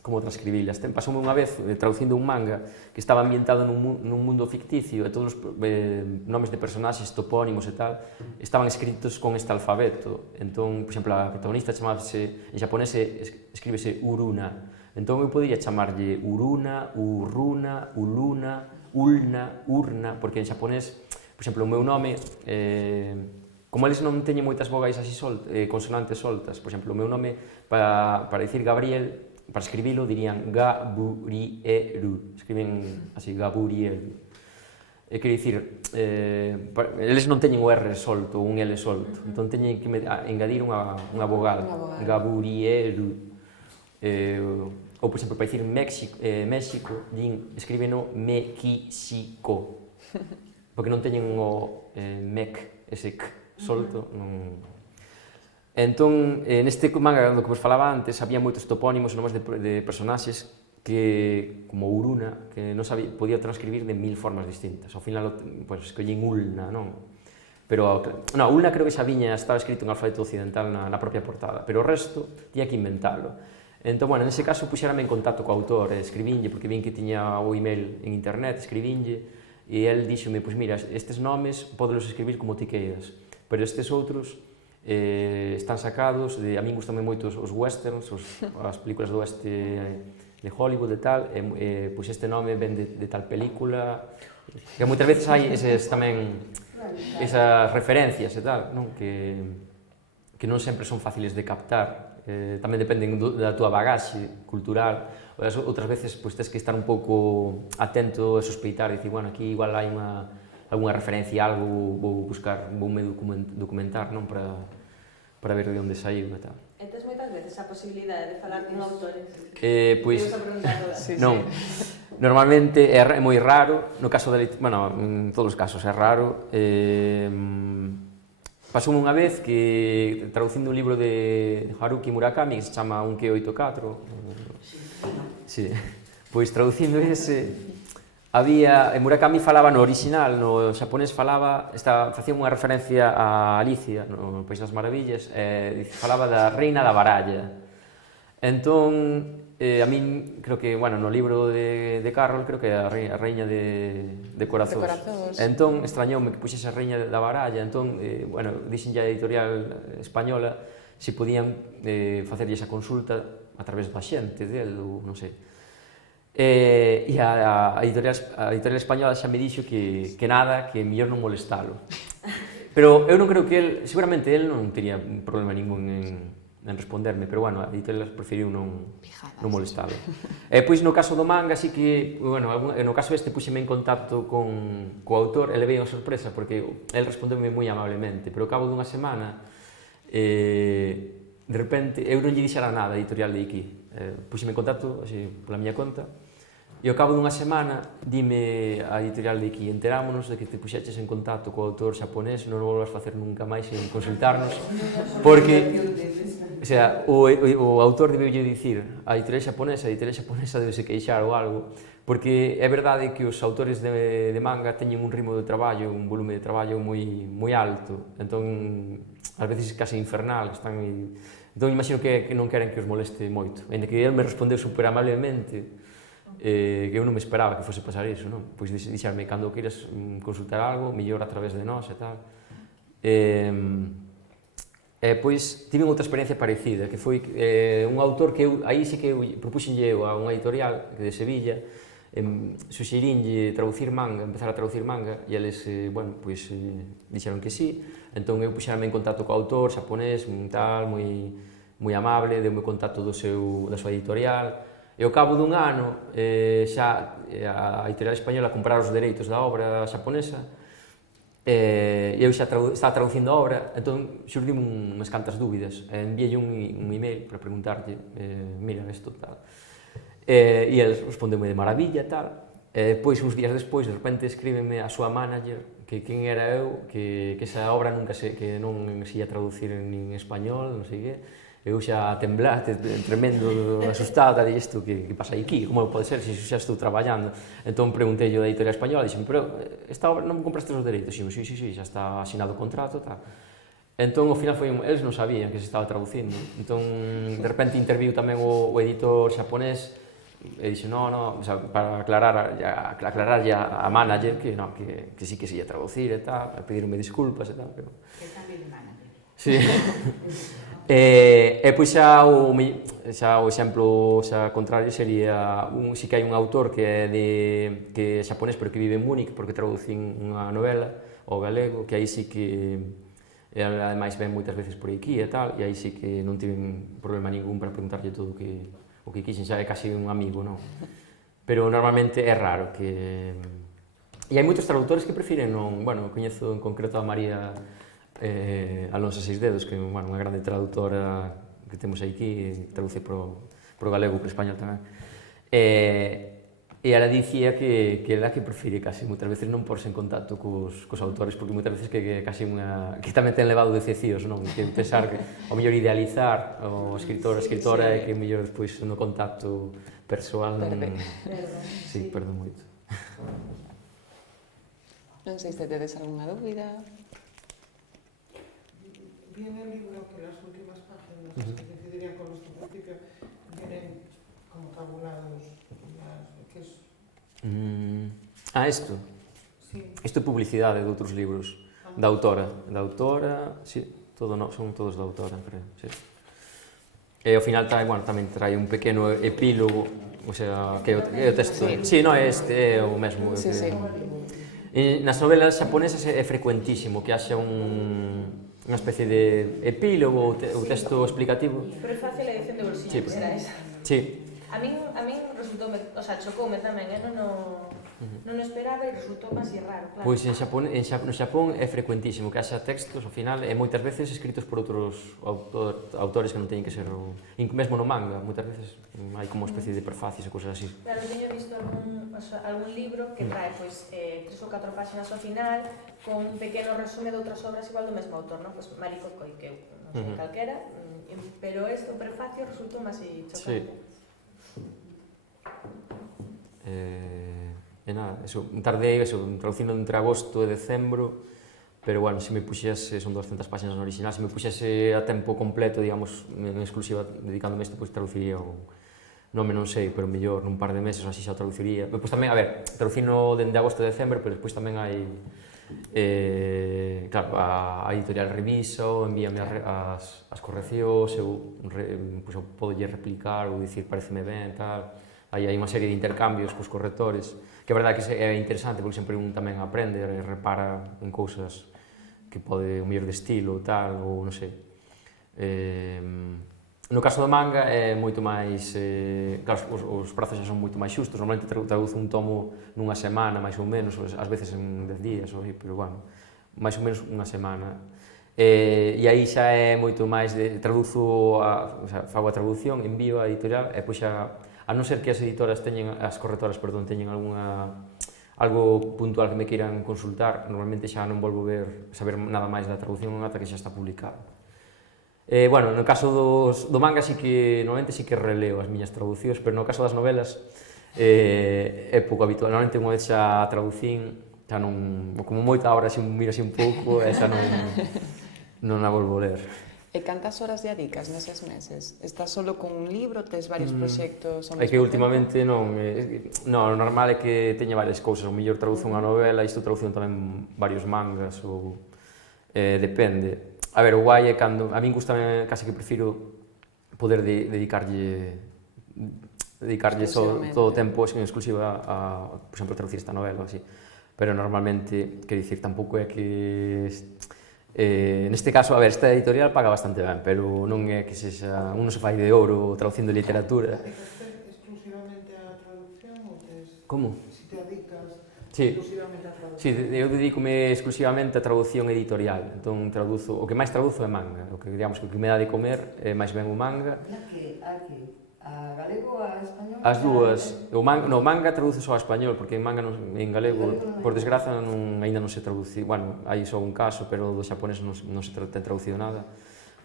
transcribilas. Pasoume unha vez traducindo un manga que estaba ambientado nun mundo ficticio e todos os nomes de personaxes, topónimos e tal, estaban escritos con este alfabeto. Entón, por exemplo, a protagonista chamábase, en japonés escríbese Uruna. Entón eu podía chamarlle Uruna, Urruna, Uluna, Ulna, Urna, porque en japonés, por exemplo, o meu nome, como eles non teñen moitas vogais así consonantes soltas, por exemplo, o meu nome para dicir Gabriel, para escribilo dirían Gaburieru, escriben así, Gaburieru. Quero dicir, eles non teñen o R solto, un L solto, entón teñen que engadir unha vogal, Gaburieru. Ou, por exemplo, para dicir México, escríbeno Mequisico, porque non teñen o mec, ese k solto, non... Entón, neste manga do que vos falaba antes, había moitos topónimos, nomes de personaxes que, como Uruna, que non podía transcribir de 1000 formas distintas. Ao final, pues, escollín Ulna, non? Pero, no, Ulna creo que xa estaba escrito en alfabeto occidental na propia portada, pero o resto tiña que inventalo. Entón, bueno, nese caso, puxérame en contacto co autor, escribinlle, porque vin que tiña o email en internet, escribinlle, e el díxome, pois mira, estes nomes podelos escribir como ti queiras, pero estes outros están sacados, a min gustan moito os westerns, as películas do oeste Hollywood e tal, e pois este nome ven de tal película, que moitas veces hai esas referencias e tal, non? Que non sempre son fáciles de captar, tamén dependen da túa bagaxe cultural, outras veces pois tens que estar un pouco atento e sospeitar, e dicir, bueno, aquí igual hai algunha referencia a algo, vou buscar, voume documentar, non? Para ver de onde saiu e tal. E tes moitas veces a posibilidade de falar con autores? Pois, non. Normalmente é moi raro, no caso da bueno, en todos os casos é raro. Pasoume unha vez que, traducindo un libro de Haruki Murakami, que se chama 1Q84, sí, pois traducindo ese, Murakami falaba no original, no xaponés facía unha referencia a Alicia, no País das Maravillas, falaba da reina da baralla. Entón, a min, creo que, bueno, no libro de Carroll, creo que é a reina de corazóns. Entón, extrañoume que puxese a reina da baralla, entón, bueno, dixenlle a editorial española se podían facerlle esa consulta a través da xente del, ou non sei. E a editorial española xa me dixo que nada, que mellor non molestalo. Pero eu non creo que el, seguramente el non tería problema ningún en responderme, pero bueno, a editorial preferiu non molestalo. E pois no caso do manga, así que, bueno, no caso este puxeme en contacto co autor, e levei unha sorpresa, porque el respondeume moi amablemente, pero ao cabo dunha semana, de repente, eu non lle dixera nada a editorial de Iki. Puxeme en contacto, así, pola miña conta, e ao cabo dunha semana dime a editorial de Iki, enterámonos de que te puxeches en contacto co autor xaponés, non o volvas facer nunca máis en consultarnos, porque, o sea, o autor debeulle dicir a editorial xaponesa debe se queixar ou algo, porque é verdade que os autores de manga teñen un ritmo de traballo, un volume de traballo moi alto, entón, ás veces case infernal, entón imagino que non queren que os moleste moito, ainda que ele me respondeu super amablemente, que eu non me esperaba que fose pasar iso, non? Pois dixarme, cando queiras consultar algo, mellor a través de nós e tal. Pois tive outra experiencia parecida, que foi un autor que aí sí que propuxenlle a unha editorial de Sevilla, suxerinlle traducir manga, empezar a traducir manga, e eles, bueno, pois dixeron que sí, entón eu puxerame en contacto co autor xaponés, tal, moi amable, deu-me contacto da súa editorial, e ao cabo dun ano xa a editorial española comprar os dereitos da obra xaponesa, e eu xa estaba traducindo a obra, entón xurdiu unhas cantas dúbidas, enviei un email para preguntarlle, mira, isto tal, e ele respondeu-me de maravilla e tal, pois uns días despois, de repente escríbeme a súa manager, que quen era eu, que esa obra que non se ia traducir nin en español, non sei que, eu xa temblaste, tremendo, asustado, e isto, que pasa aquí, como pode ser, se xa estou traballando. Entón preguntei yo da editorial española, dixen, pero esta obra non me compraste os dereitos? Dixen, sí, xa está asinado o contrato, tal. Entón, ao final, eles non sabían que se estaba traducindo. Entón, de repente, interviu tamén o editor xaponés, e dixen, no, para aclararlle a manager que sí que se ia traducir e tal, pedirme disculpas e tal, pero... Que cambio de manager. Sí. E pois xa o exemplo contrario sería, si que hai un autor que é xaponés pero que vive en Múnich porque traducín unha novela ao galego, que aí sí que ademais ven moitas veces por aquí e tal, e aí sí que non tiven problema ningún para preguntarlle todo o que quixen, xa é casi un amigo, non? Pero normalmente é raro que... E hai moitos traductores que prefiren non... Bueno, coñezo en concreto a María Alonso Seisdedos, que é unha grande traductora que temos aquí, traduce pro galego e pro español tamén. E ela dicía que ela que prefire casi moitas veces non porse en contacto cos autores, porque moitas veces que casi que tamén ten levado decepcións, non? Que pensar que ao mellor idealizar o escritor, a escritora, e que mellor despois no contacto persoal non... Sí, perde moito. Non sei se tedes algunha dúbida. Vi en el libro que las últimas páginas, las que coincidirían con nuestro principio, vienen como tabulados. ¿Qué es? Isto? Sí. Isto é publicidade de outros libros. Da autora, sí, son todos da autora, creo, sí. E ao final tamén trae un pequeno epílogo o sea, que é o texto. Sí, non, este é o mesmo. Sí, sí. Nas novelas xaponesas é frecuentísimo que haxa unha especie de epílogo ou texto explicativo. Pero é fácil a edición de bolsillo, Sí, que será esa. Sí. A min resultou, o sea, chocoume tamén, non o esperaba e resultou así raro, claro. Pois no Xapón é frecuentísimo que haxa textos, ao final, e moitas veces escritos por outros autores que non teñen que ser, mesmo no manga, moitas veces hai como especie de prefacios e cousas así. Claro, teño visto algún libro que trae 3 ou 4 páxinas ao final con un pequeno resume de outras obras igual do mesmo autor, non? Pois Mariko Koike, non sei, calquera, pero o prefacio resultou así chocante. E nada, tardei traducindo entre agosto e decembro, pero bueno, se me puxese, son 200 páxinas no original, se me puxese a tempo completo, digamos, en exclusiva, dedicándome a isto, pois traduciría non sei, pero mellor nun par de meses ou así xa o traduciría. Pois tamén, a ver, traducino dende agosto e decembro, pero despois tamén hai, claro, a editorial revisa, envíame as correccións, eu podo lle replicar ou dicir pareceme ben, tal. Hai unha serie de intercambios cos correctores, que é verdade que é interesante porque sempre un tamén aprende e repara en cousas que pode o mellor de estilo ou tal, ou non sei. No caso do manga é moito máis, claro, os prazos xa son moito máis xustos, normalmente traduzo un tomo nunha semana, máis ou menos, ás veces en 10 días, pero bueno, máis ou menos unha semana. E aí xa é moito máis de, traduzo, fago a traducción, envío a editorial, e pois xa, a non ser que as editoras teñen, as correctoras, perdón, teñen algo puntual que me queiran consultar, normalmente xa non volvo saber nada máis da traducción ata que xa está publicado. Bueno, no caso do manga normalmente sí que releo as miñas traducións, pero no caso das novelas é pouco habitual. Normalmente unha vez xa traducín, xa non, como moita hora xa miro así un pouco, e xa non a volvo a ler. E cantas horas dedicas neses meses? Estás solo con un libro, tes varios proxectos ao mesmo tempo? É que últimamente non, o normal é que teña varias cousas, o mellor traduzo unha novela, isto traduzo tamén varios mangas, ou depende. A ver, o guai é cando, a min gustame, case que prefiro poder dedicarlle todo o tempo en exclusiva a, por exemplo, traducir esta novela ou así. Pero normalmente, quero dicir, tampouco é que... neste caso, a ver, esta editorial paga bastante ben, pero non é que un non se fai de ouro traducindo literatura. Exclusivamente a traducción ou tes... Como? Si te dedicas exclusivamente a traducción? Sí, eu dedícome exclusivamente a traducción editorial, entón traduzo, o que máis traduzo é manga, o que digamos que me dá de comer é máis ben o manga. A galego ou a español? As dúas. No manga traduzo só a español, porque en manga en galego, por desgraza, aínda non se traduce. Bueno, hai só un caso, pero do xaponés non se ten traducido nada.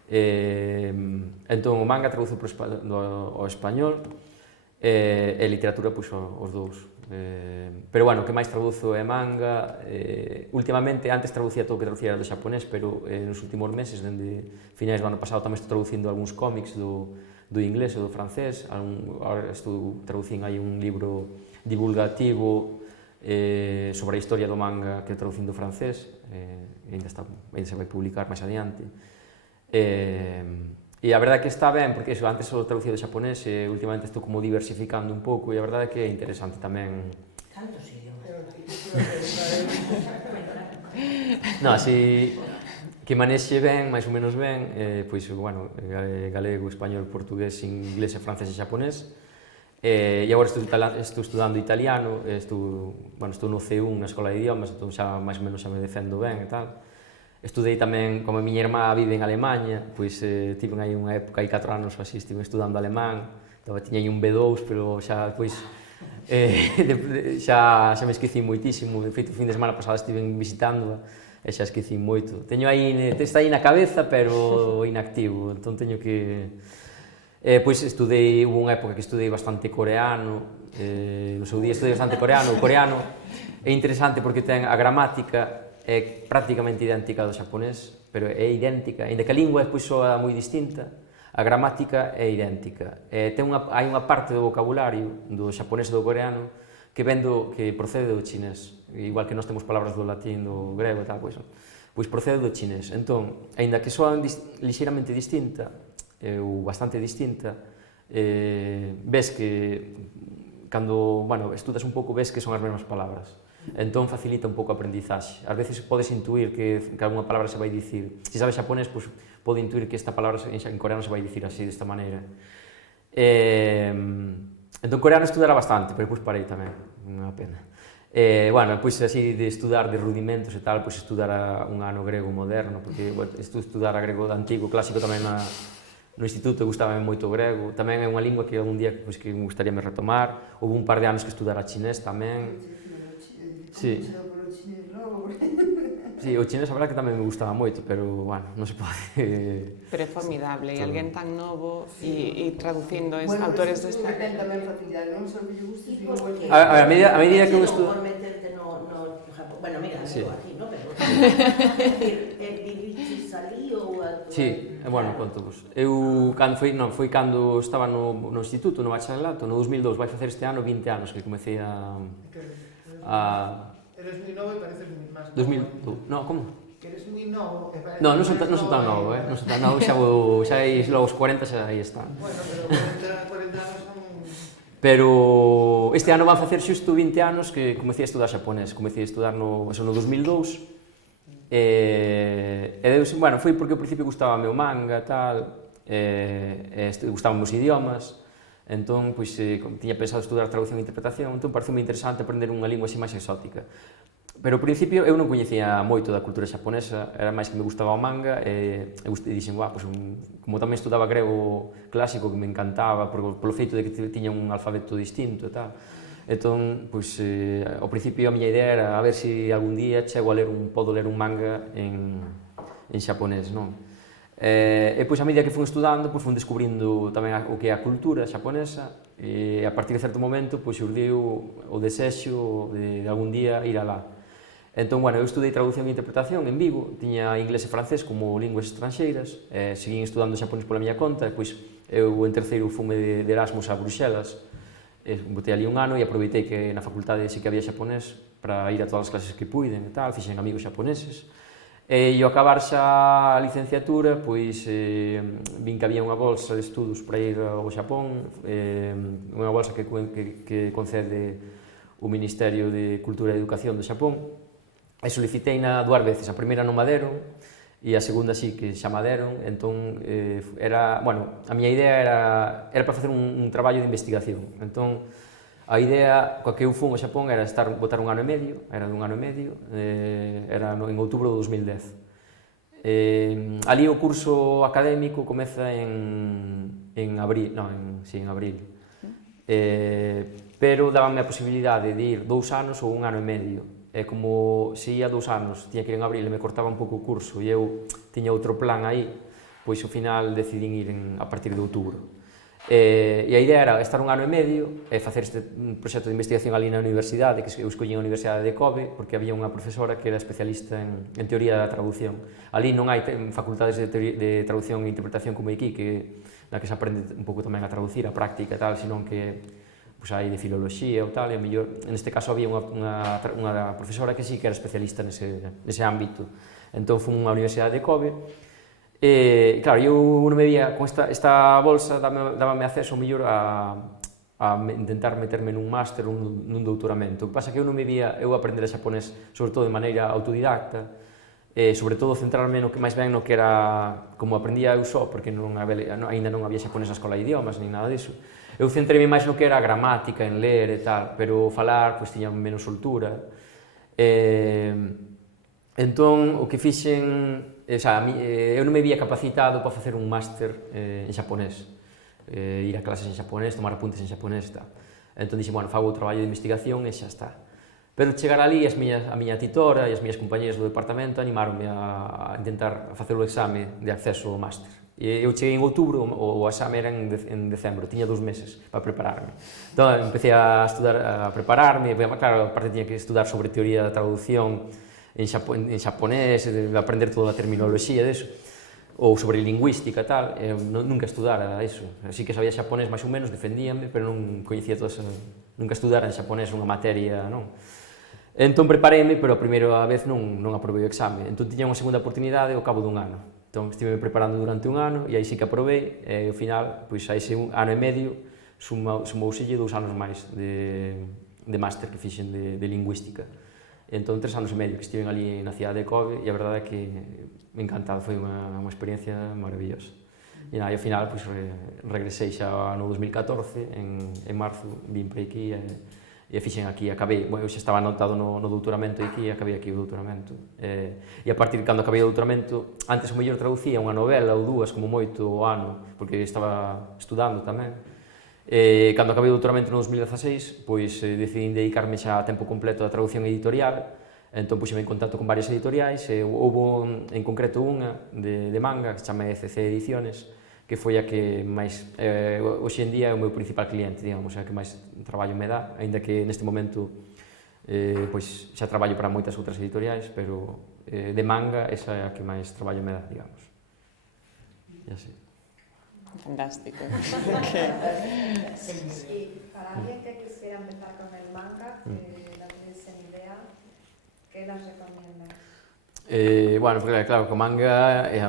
Entón, o manga traduzo ao español e literatura, pois, os dous. Pero, bueno, o que máis traduzo é manga. Últimamente, antes traducía todo o que traducía do xaponés, pero nos últimos meses, dende finais do ano pasado, tamén estou traducindo algúns cómics do inglés ou do francés. Agora traducín aí un libro divulgativo sobre a historia do manga que traducín do francés, ainda se vai publicar máis adiante. E a verdade é que está ben, porque antes só traducía do xaponés e últimamente estou como diversificando un pouco, e a verdade é que é interesante tamén. Cantos idiomas? Non, así que manexe ben, máis ou menos ben, pois, bueno, galego, español, portugués, inglés, francés e xaponés. E agora estou estudando italiano, estou no C1 na Escola de Idiomas, entón xa máis ou menos xa me defendo ben e tal. Estudei tamén, como a miña irmá vive en Alemanha, pois tive aí unha época, aí 4 anos así, estive estudando alemán, tiña aí un B2, pero xa, pois, xa me esqueci moitísimo. De feito, o fin de semana pasada estive visitándoa, e xa esqueci moito. Está aí na cabeza, pero inactivo, entón teño que... Pois estudei, hubo unha época que estudei bastante coreano, no seu día estudei bastante coreano. O coreano é interesante porque ten a gramática, é prácticamente idéntica do xaponés, pero é idéntica, ainda que a lingua é soa moi distinta, a gramática é idéntica. Hai unha parte do vocabulario do xaponés e do coreano que procede do chinés, igual que nós temos palabras do latín, do grego e tal, pois procede do chinés. Entón, aínda que soan lixeiramente distinta, ou bastante distinta, ves que cando, bueno, estudas un pouco ves que son as mesmas palabras. Entón facilita un pouco a aprendizaxe. Ás veces podes intuir que algunha palabra se vai dicir. Se sabes xaponés, pois pode intuir que esta palabra en coreano se vai dicir así, desta maneira. Entón coreano estudara bastante, pero pois parei tamén, unha pena. Bueno, pois así de estudar de rudimentos e tal, pois estudar un ano grego moderno, porque estudar a grego antigo, clásico tamén no instituto, gustaba moito o grego. Tamén é unha lingua que algún día pois, que me gustaría me retomar. Houve un par de anos que estudara chinés tamén. Sí. Sí, o chinés a verdade que tamén me gustaba moito, pero, bueno, non se pode... Pero é formidable, e alguén tan novo e traducindo autores desta... Bueno, ten tamén facilidade, non só que lle guste, sino que... A medida que un estudo... Por meterte no Japón, bueno, mira, sí. aquí, non? Pero, viviches ali ou... Sí, bueno, conto-vos. Eu, foi cando estaba no instituto, no bacharelato, no 2002, vai facer este ano 20 anos que comecei a... Eres moi novo e pareces máis novo. 2002, no, como? Que eres moi novo e pareces non son tan novo, non son tan novo, xa aos 40 xa aí están. Bueno, pero 40 anos son... Pero este ano van facer xusto 20 anos que comecei a estudar xaponés, comecei a estudar no 2002, bueno, foi porque ao principio gustaba o manga e tal, gustaban os idiomas, entón, pois, tiña pensado estudar traducción e interpretación, entón pareceu moi interesante aprender unha lingua así máis exótica. Pero ao principio eu non coñecía moito da cultura xaponesa, era máis que me gustaba o manga e dixen, pois, como tamén estudaba grego clásico que me encantaba polo feito de que tiña un alfabeto distinto e tal. Entón, pois, ao principio a miña idea era a ver se algún día podo ler un manga en xaponés, non? E pois a medida que fui estudando, pois fui descubrindo tamén o que é a cultura xaponesa e a partir de certo momento pois xurdiu o desexo de algún día ir alá. Entón, bueno, eu estudei traducción e interpretación en Vigo, tiña inglés e francés como linguas estranxeiras, seguín estudando xaponés pola miña conta, e pois eu en terceiro fume de Erasmus a Bruxelas, botei ali un ano e aproveitei que na facultade sí que había xaponés para ir a todas as clases que puiden e tal, fixen amigos xaponeses. E ao acabar xa a licenciatura, pois vin que había unha bolsa de estudos para ir ao Xapón, unha bolsa que concede o Ministerio de Cultura e Educación do Xapón, e soliciteina 2 veces, a primeira non me deron, e a segunda sí que xa me deron, entón, a miña idea era para facer un traballo de investigación, entón, a idea coa que eu fun ao Xapón era botar un ano e medio, era dun ano e medio, era en outubro do 2010. Ali o curso académico comeza en abril, en abril. Pero dábame a posibilidade de ir 2 anos ou un ano e medio. E como se ia 2 anos, tiña que ir en abril e me cortaba un pouco o curso e eu tiña outro plan aí, pois ao final decidín ir a partir de outubro. E a idea era estar un ano e medio e facer este proxecto de investigación ali na universidade, que eu escollí a Universidade de Kobe, porque había unha profesora que era especialista en teoría da traducción. Ali non hai facultades de traducción e interpretación como aquí, na que se aprende un pouco tamén a traducir, a práctica e tal, senón que hai de filoloxía ou tal, e a mellor, neste caso había unha profesora que sí que era especialista nese ámbito. Entón, fun á Universidade de Kobe. E, claro, eu non me vía con esta bolsa, dábame acceso mellor a intentar meterme nun máster ou nun doutoramento. O que pasa é que eu non me vía eu aprender xaponés, sobre todo de maneira autodidacta, e sobre todo centrarme no que máis ben no que era como aprendía eu só, porque aínda non había xaponés na escola de idiomas, nin nada disso. Eu centrei máis no que era a gramática, en ler e tal, pero falar, pois, tiña menos soltura. Entón, o que fixen... eu non me vía capacitado para facer un máster en xaponés, ir a clases en xaponés, tomar apuntes en xaponés e tal. Entón dixen, bueno, fago o traballo de investigación e xa está. Pero chegar ali, a miña titora e as miñas compañeras do departamento animaronme a intentar facer o exame de acceso ao máster. E eu cheguei en outubro, o exame era en decembro, tiña 2 meses para prepararme. Entón, empecé a estudar, a prepararme, claro, aparte tiña que estudar sobre teoría da traducción en xaponés, aprender toda a terminoloxía deso, ou sobre lingüística e tal, nunca estudara iso. Así que sabía xaponés máis ou menos, defendíame, pero non coñecía nunca estudara en xaponés unha materia, non. Entón preparéme, pero a primeira vez non aprobei o exame. Entón tiña unha segunda oportunidade ao cabo dun ano. Entón estive preparando durante un ano e aí sí que aprobei, e ao final, pois a ese ano e medio, sumouselle 2 anos máis de máster que fixen de lingüística. Entón, 3 anos e medio que estiven ali na cidade de Cove e a verdade é que me encantado, foi unha experiencia maravillosa. E ao final, pois, regresei xa no 2014, en marzo, vim para aquí e fixen aquí, acabei, eu xa estaba anotado no doutoramento aquí e acabei aquí o doutoramento. E a partir de cando acabei o doutoramento, antes o mellor traducía unha novela ou dúas, como moito o ano, porque estaba estudando tamén. Cando acabei o doutoramento no 2016, pois decidín dedicarme xa a tempo completo a traducción editorial, entón puxeme en contacto con varias editoriais, e houve en concreto unha de manga, que se chama ECC Ediciones, que foi a que máis, hoxe en día é o meu principal cliente, digamos, é a que máis traballo me dá, aínda que neste momento pois xa traballo para moitas outras editoriais, pero de manga esa é a que máis traballo me dá, digamos. E así. Fantástico. Y para alguien que quisiera empezar con el manga, que no tienes ni idea, ¿qué nos recomiendas? Bueno, porque claro, co manga hai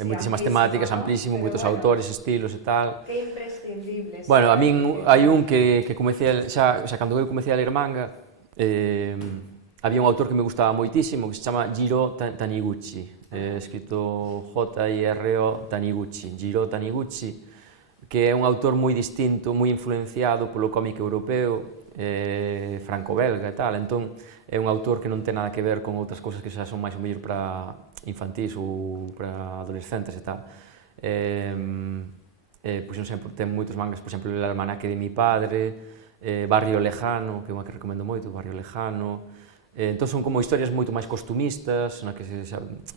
moitísimas temáticas, amplísimo, moitos autores, estilos e tal. Que imprescindibles. Bueno, a min hai un que comecei xa cando eu comecei a ler manga, había un autor que me gustaba moitísimo que se chama Jiro Taniguchi, escrito J-I-R-O Taniguchi, Jiro Taniguchi, que é un autor moi distinto, moi influenciado polo cómic europeo, franco-belga e tal, entón é un autor que non ten nada que ver con outras cousas que xa son máis ou mellor para infantís ou para adolescentes e tal. Pois non sei, ten moitos mangas, por exemplo, El almanaque de mi padre, Barrio Lejano, que é unha que recomendo moito, Barrio Lejano. Entón son como historias moito máis costumistas, na que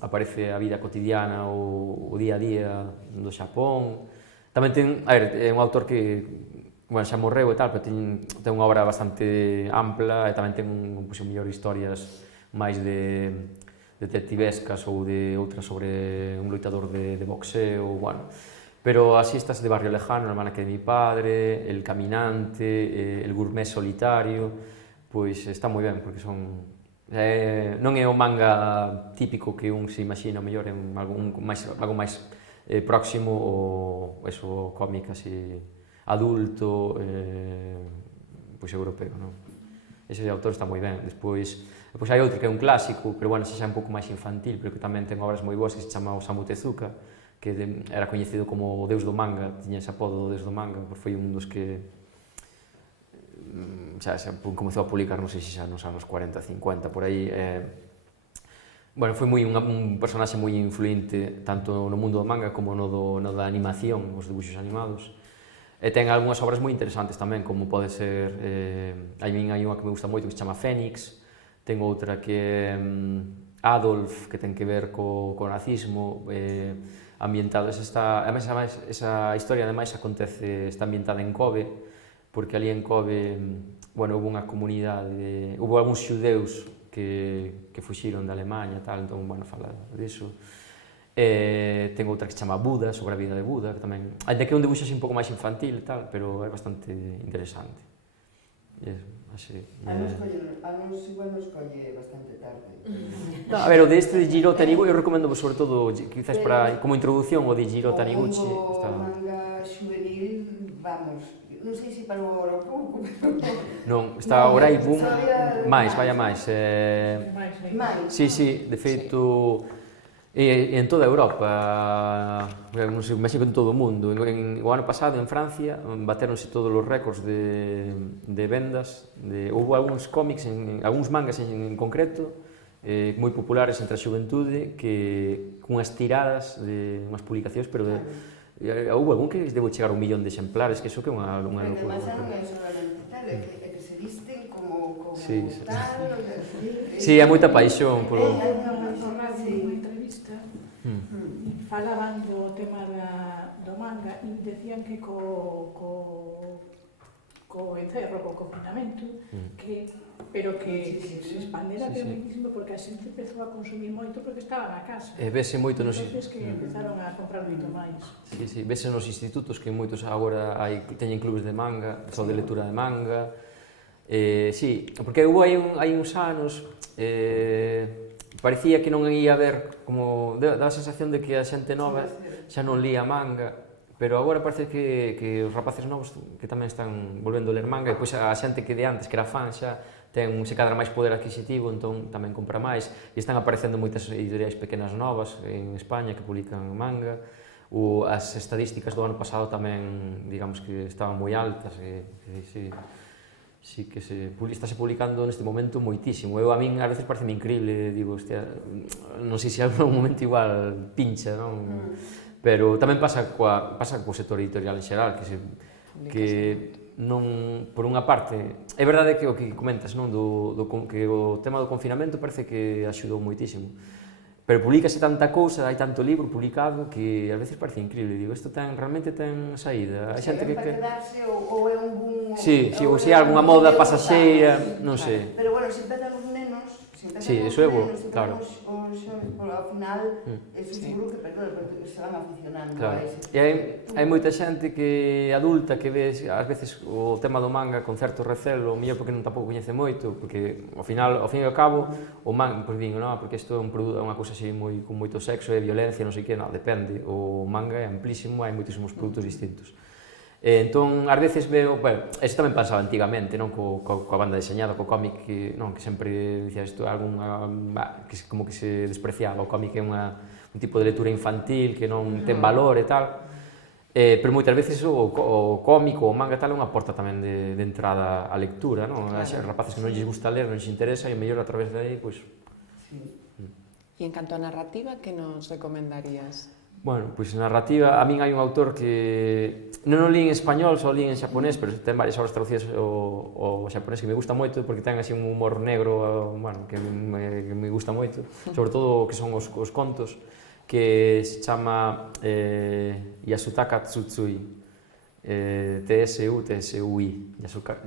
aparece a vida cotidiana, o día a día do Xapón. Tamén ten, a ver, é un autor que bueno, xa morreu e tal, pero ten unha obra bastante ampla e tamén ten pois, mellor historias máis de detectivescas ou de outras sobre un loitador de boxeo, bueno. Pero así estas de Barrio Lejano, El almanaque de mi padre, El caminante, El gourmet solitario, pois está moi ben, porque son... non é o manga típico que un se imagina, o mellor é algo máis próximo ao cómic así adulto, pois europeo, non? Ese autor está moi ben. Despois hai outro que é un clásico, pero bueno, xa é un pouco máis infantil, pero que tamén ten obras moi boas, que se chama Osamu Tezuka, que era coñecido como o deus do manga, tiña ese apodo do deus do manga, porque foi un dos que xa comezou a publicar, non sei se xa nos anos 40, 50, por aí. Bueno, foi un personaxe moi influente tanto no mundo do manga como no da animación, os dibuixos animados. E ten algunhas obras moi interesantes tamén, como pode ser, hai unha que me gusta moito que se chama Fénix, ten outra que é Adolf, que ten que ver co nazismo, ambientado, esa historia ademais está ambientada en Cove, porque ali en Cove, bueno, houve unha comunidade, houve algúns xudeus que fuxiron de Alemanha e tal, entón, bueno, fala diso. Ten outra que se chama Buda, sobre a vida de Buda, que tamén, ainda que é un dibuixo así un pouco máis infantil e tal, pero é bastante interesante. Así. A nos igual nos colle bastante tarde. A ver, o de este de Jiro Taniguchi, eu recomendo sobre todo, quizás para, como introducción, o de Jiro Taniguchi. O manga juvenil, vamos, non sei se parou agora un pouco, pero... Non, está agora aí, boom, máis, vai a máis. Mais? Sí, de feito, en toda Europa, non sei, México en todo o mundo. O ano pasado, en Francia, bateronse todos os récords de vendas. Houve algúns cómics, algúns mangas en concreto, moi populares entre a xuventude, que cunhas tiradas, unhas publicacións, pero houve algún que debo chegar a 1 millón de exemplares, que iso que é unha locura. Porque además non é solamente tal, é que se visten como tal. Sí, sí, hai moita paixón polo... unha entrevista falaban do tema do manga e decían que co encerro, co confinamento, pero que se expandera muchísimo porque a xente empezou a consumir moito porque estaba na casa. Vese moito nos... Entonces que empezaron a comprar moito máis. Sí, vese nos institutos que moitos agora teñen clubes de manga, só de lectura de manga. Sí, porque hai uns anos parecía que non ia haber, como, dá a sensación de que a xente nova xa non lía manga, pero agora parece que os rapaces novos que tamén están volvendo a ler manga, e pois a xente que de antes, que era fan xa, se cadra máis poder adquisitivo, entón tamén compra máis, e están aparecendo moitas editoriais pequenas novas en España que publican manga, as estadísticas do ano pasado tamén, digamos que estaban moi altas, e sí que estáse publicando neste momento moitísimo. A min, ás veces, parece increíble, digo, hostia, non sei se algún momento igual pincha, non? Pero tamén pasa co sector editorial en xeral, que non, por unha parte, é verdade que o que comentas, non, que o tema do confinamento parece que axudou moitísimo, pero publicase tanta cousa, hai tanto libro publicado que ás veces parece increíble, digo, isto realmente ten saída. Hai xente que para quedarse ou é un boom... Sí, ou se é algunha moda pasaxeira, non sei. Pero bueno, se empezan os nenos, sí, eso é bo, claro. Ao final, eso seguro que se van aficionando a ese. E hai moita xente que adulta que ve ás veces o tema do manga con certo recelo, mellor porque non tampouco coñece moito, porque ao fin e ao cabo o manga, pois digo, non, porque isto é unha cousa así con moito sexo e violencia, non sei que, non, depende. O manga é amplísimo, hai moitísimos produtos distintos. Entón, ás veces veo, bueno, eso tamén pasaba antigamente, non, coa banda deseñada, co cómic, que sempre dicía isto, que como que se despreciaba, o cómic é un tipo de lectura infantil que non ten valor e tal, pero moitas veces o cómic ou o manga tal é unha porta tamén de entrada á lectura, non? As rapaces que non lles gusta ler, non lles interesa, e mellor a través de aí, pois... E en canto a narrativa, que nos recomendarías? Bueno, pois narrativa, a min hai un autor que non o li en español, só li en xaponés, pero ten varias obras traducidas ao xaponés que me gusta moito, porque ten así un humor negro, bueno, que me gusta moito, sobre todo que son os contos, que se chama Yasutaka Tsutsui, T-S-U-T-S-U-I,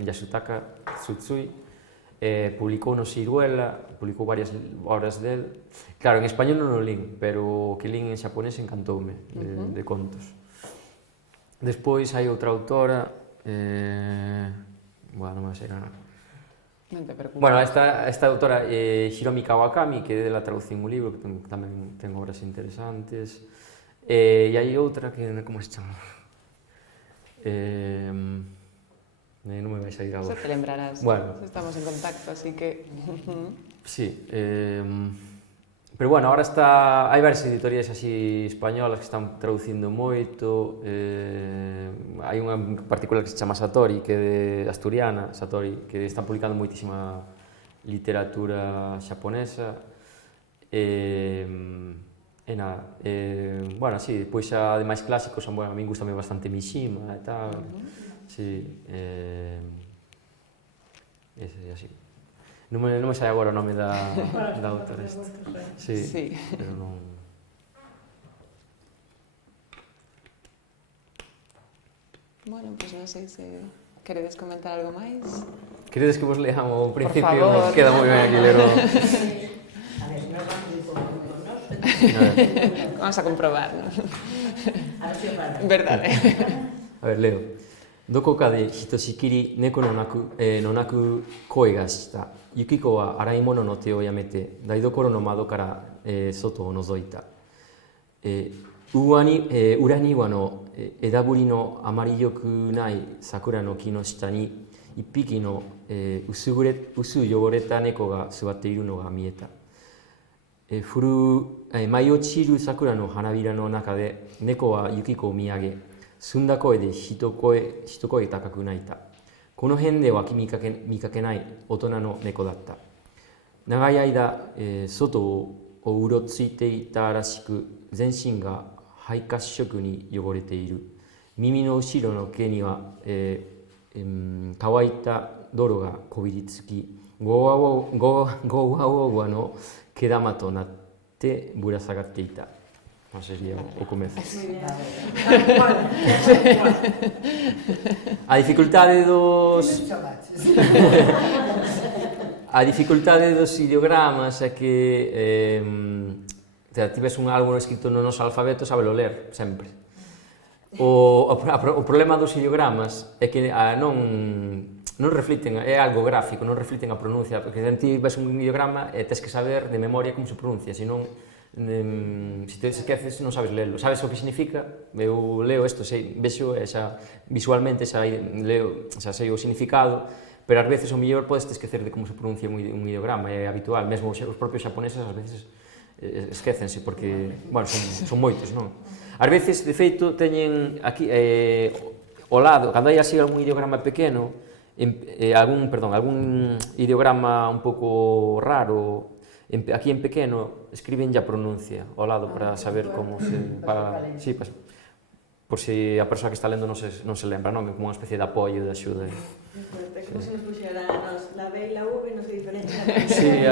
Yasutaka Tsutsui. Publicou no Siruela, publicou varias obras del. Claro, en español non o lín, pero o que lín en xaponés encantoume, de contos. Despois hai outra autora, non me sei nada. Non te preocupes. Bueno, esta autora, Hiromi Kawakami, que dela traducín un libro, que tamén ten obras interesantes. E hai outra que, como se chama? Non me vais a ir agora. Xa te lembrarás, bueno. Estamos en contacto, así que... Sí, pero bueno, ahora hai varias editoriais así españolas que están traducindo moito, hai unha particular que se chama Satori, que é de asturiana, Satori, que está publicando moitísima literatura xaponesa, e nada, bueno, sí, depois xa de máis clásicos, bueno, a min gustame bastante Mishima e tal. Sí, ese así. Non me sai agora o nome da autora esta. Sí, pero non... Bueno, pois non sei se queredes comentar algo máis. Queredes que vos leamos o principio? Por favor. Queda moi ben aquí ler o... A ver, nos vamos a ir por nos. Vamos a comprobar, ¿no? A ver se o para. Verdade. A ver, leo. どこかでひとしきり猫の鳴く声がした。ユキコは洗い物の手をやめて台所の窓から、外を覗いた。裏庭の枝ぶりのあまり良くない桜の木の下に一匹の、薄汚れた猫が座っているのが見えた。舞い落ちる桜の花びらの中で猫はユキコを見上げ、澄んだ声で一声高く鳴いた。この辺では見かけない大人の猫だった。長い間、外をうろついていたらしく、全身が灰褐色に汚れている。耳の後ろの毛には、乾いた泥がこびりつき、ゴワゴワの毛玉となってぶら下がっていた。Sería o comezo. A dificultade dos... A dificultade dos ideogramas é que tives algo escrito no noso alfabeto, sabelo ler, sempre. O problema dos ideogramas é que non refliten, é algo gráfico, non refliten a pronuncia, porque ti ves un ideograma e tes que saber de memoria como se pronuncia, senón se te esqueces non sabes lelo, sabes o que significa, eu leo isto, vexo, visualmente leo, sei o significado, pero ás veces o mellor podes te esquecer de como se pronuncia un ideograma, é habitual, mesmo os propios xaponeses ás veces esquécense, porque, bueno, son moitos, non? Ás veces, de feito, teñen aquí, ao lado, cando hai así algún ideograma pequeno, algún ideograma un pouco raro, aquí en pequeno, escriben a pronuncia ao lado para saber como se... Por si a persoa que está lendo non se lembra, non? Como unha especie de apoio, de axuda. Como se nos puxera la B e la V non se diferencian. Sí,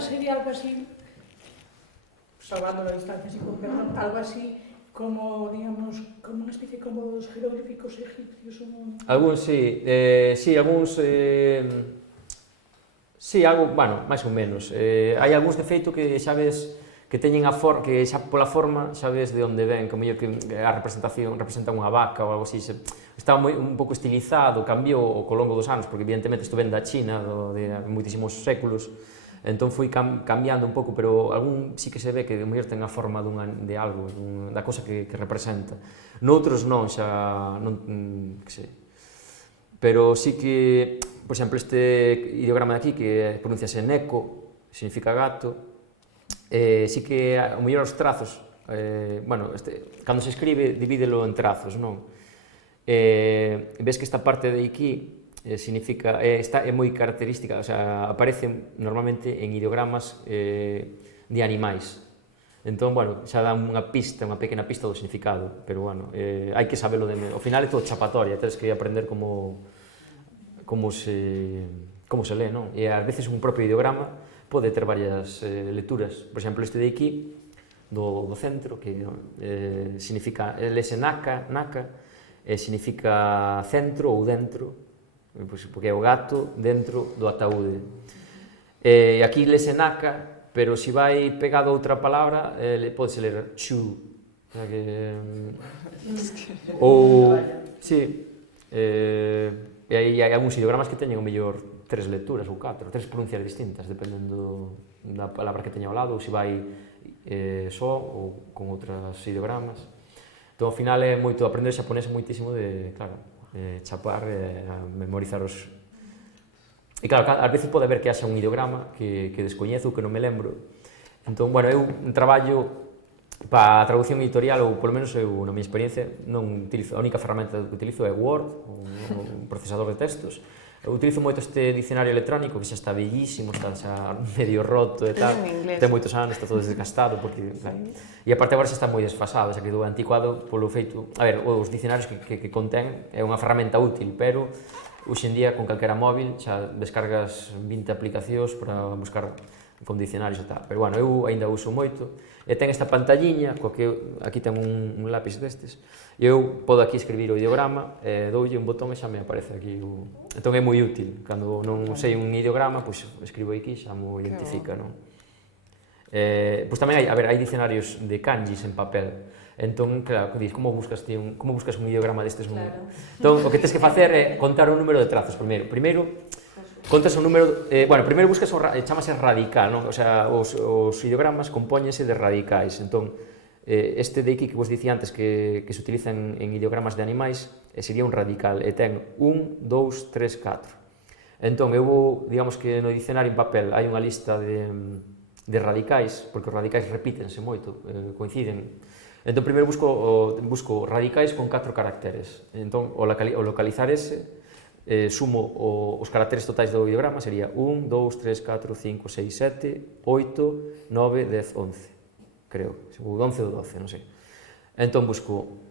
sería algo así, salvando la distancia, perdón, algo así como, digamos, como unha especie como os jeroglíficos egipcios. Algúns, sí, algúns... Sí, algo, bueno, máis ou menos. Hai algúns de feito que xa ves que teñen que xa pola forma xa ves de onde ven, que a representación representa unha vaca ou algo así, estaba un pouco estilizado, cambiou ao longo dos anos, porque evidentemente isto ven da China, de moitísimos séculos, entón foi cambiando un pouco, pero algún sí que se ve que o mellor ten a forma de algo, da cosa que representa. Noutros non, xa non, que sei. Pero sí que, por exemplo, este ideograma de aquí, que pronunciase neko, significa gato, sí que o mellor os trazos, bueno, cando se escribe divídelo en trazos, non? Ves que esta parte de aquí significa, é moi característica, o sea, aparece normalmente en ideogramas de animais. Entón, bueno, xa dá unha pequena pista do significado, pero, bueno, hai que sabelo ao final é todo chapatoria, tens que aprender como se lé, non? E ás veces un propio ideograma pode ter varias lecturas. Por exemplo, este de aquí, do centro, que significa, lese naka, significa centro ou dentro, porque é o gato dentro do ataúde. E aquí lese naka, pero se vai pegado a outra palabra, pode ler chu. Ou, sí, e aí hai algúns ideogramas que teñen o mellor 3 lecturas ou 4, 3 pronuncias distintas, dependendo da palabra que teña ao lado, ou se vai só ou con outros ideogramas. Entón, ao final, é moito aprender xaponés, moitísimo de, claro, chapar, memorizar os... E claro, ás veces pode haber que haxa un ideograma que descoñezo ou que non me lembro. Entón, bueno, eu traballo para a traducción editorial, ou polo menos eu, na minha experiencia, non utilizo, a única ferramenta que utilizo é Word, un procesador de textos. Eu utilizo moito este dicionario electrónico, que xa está bellísimo, está xa medio roto e tal, ten moitos anos, está todo desgastado, porque, claro, e aparte agora xa está moi desfasado, xa quedou anticuado polo feito, a ver, os dicionarios que contén é unha ferramenta útil, pero hoxe en día con calquera móvil xa descargas 20 aplicacións para buscar con dicionarios e tal, pero bueno, eu aínda uso moito, e ten esta pantalliña, coa que aquí ten un lápis destes, e eu podo aquí escribir o ideograma, doulle un botón e xa me aparece aquí entón é moi útil, cando non sei un ideograma, pois escribo aquí e xa mo identifica, non? Pois tamén hai dicionarios de kanjis en papel, entón, claro, como buscas un ideograma destes? Entón, o que tens que facer é contar o número de trazos primeiro, contas o número, bueno, primeiro buscas chamase radical, non? O sea, os ideogramas compóñense de radicais, entón, este de aquí que vos dicía antes que se utilizan en ideogramas de animais sería un radical e ten 1, 2, 3, 4. Entón, eu vou, digamos que no dicionario en papel hai unha lista de radicais, porque os radicais repítense moito, coinciden. Entón, primeiro busco radicais con 4 caracteres. Entón, ao localizar ese, sumo os caracteres totais do ideograma, sería 1, 2, 3, 4, 5, 6, 7, 8, 9, 10, 11. Creo, ou 11 ou 12, non sei. Entón, busco,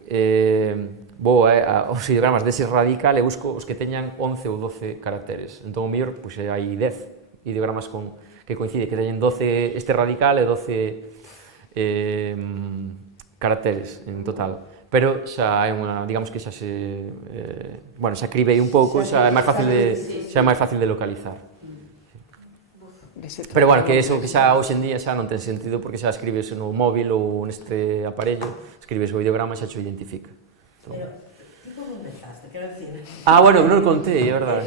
vou aos ideogramas dese radical e busco os que teñan 11 ou 12 caracteres. Entón, o mellor, pois, hai 10 ideogramas que coincide, que teñen 12 este radical e 12 caracteres en total. Pero xa é unha, digamos que xa se, bueno, xa cribei un pouco, xa é máis fácil de localizar. Pero, bueno, que eso que xa hoxe en día xa non ten sentido, porque xa escribes no móvil ou neste aparello, escribes o ideograma e xa xo identifica. Pero, ti como empezaste, quero decir? Bueno, non o contei, é verdade.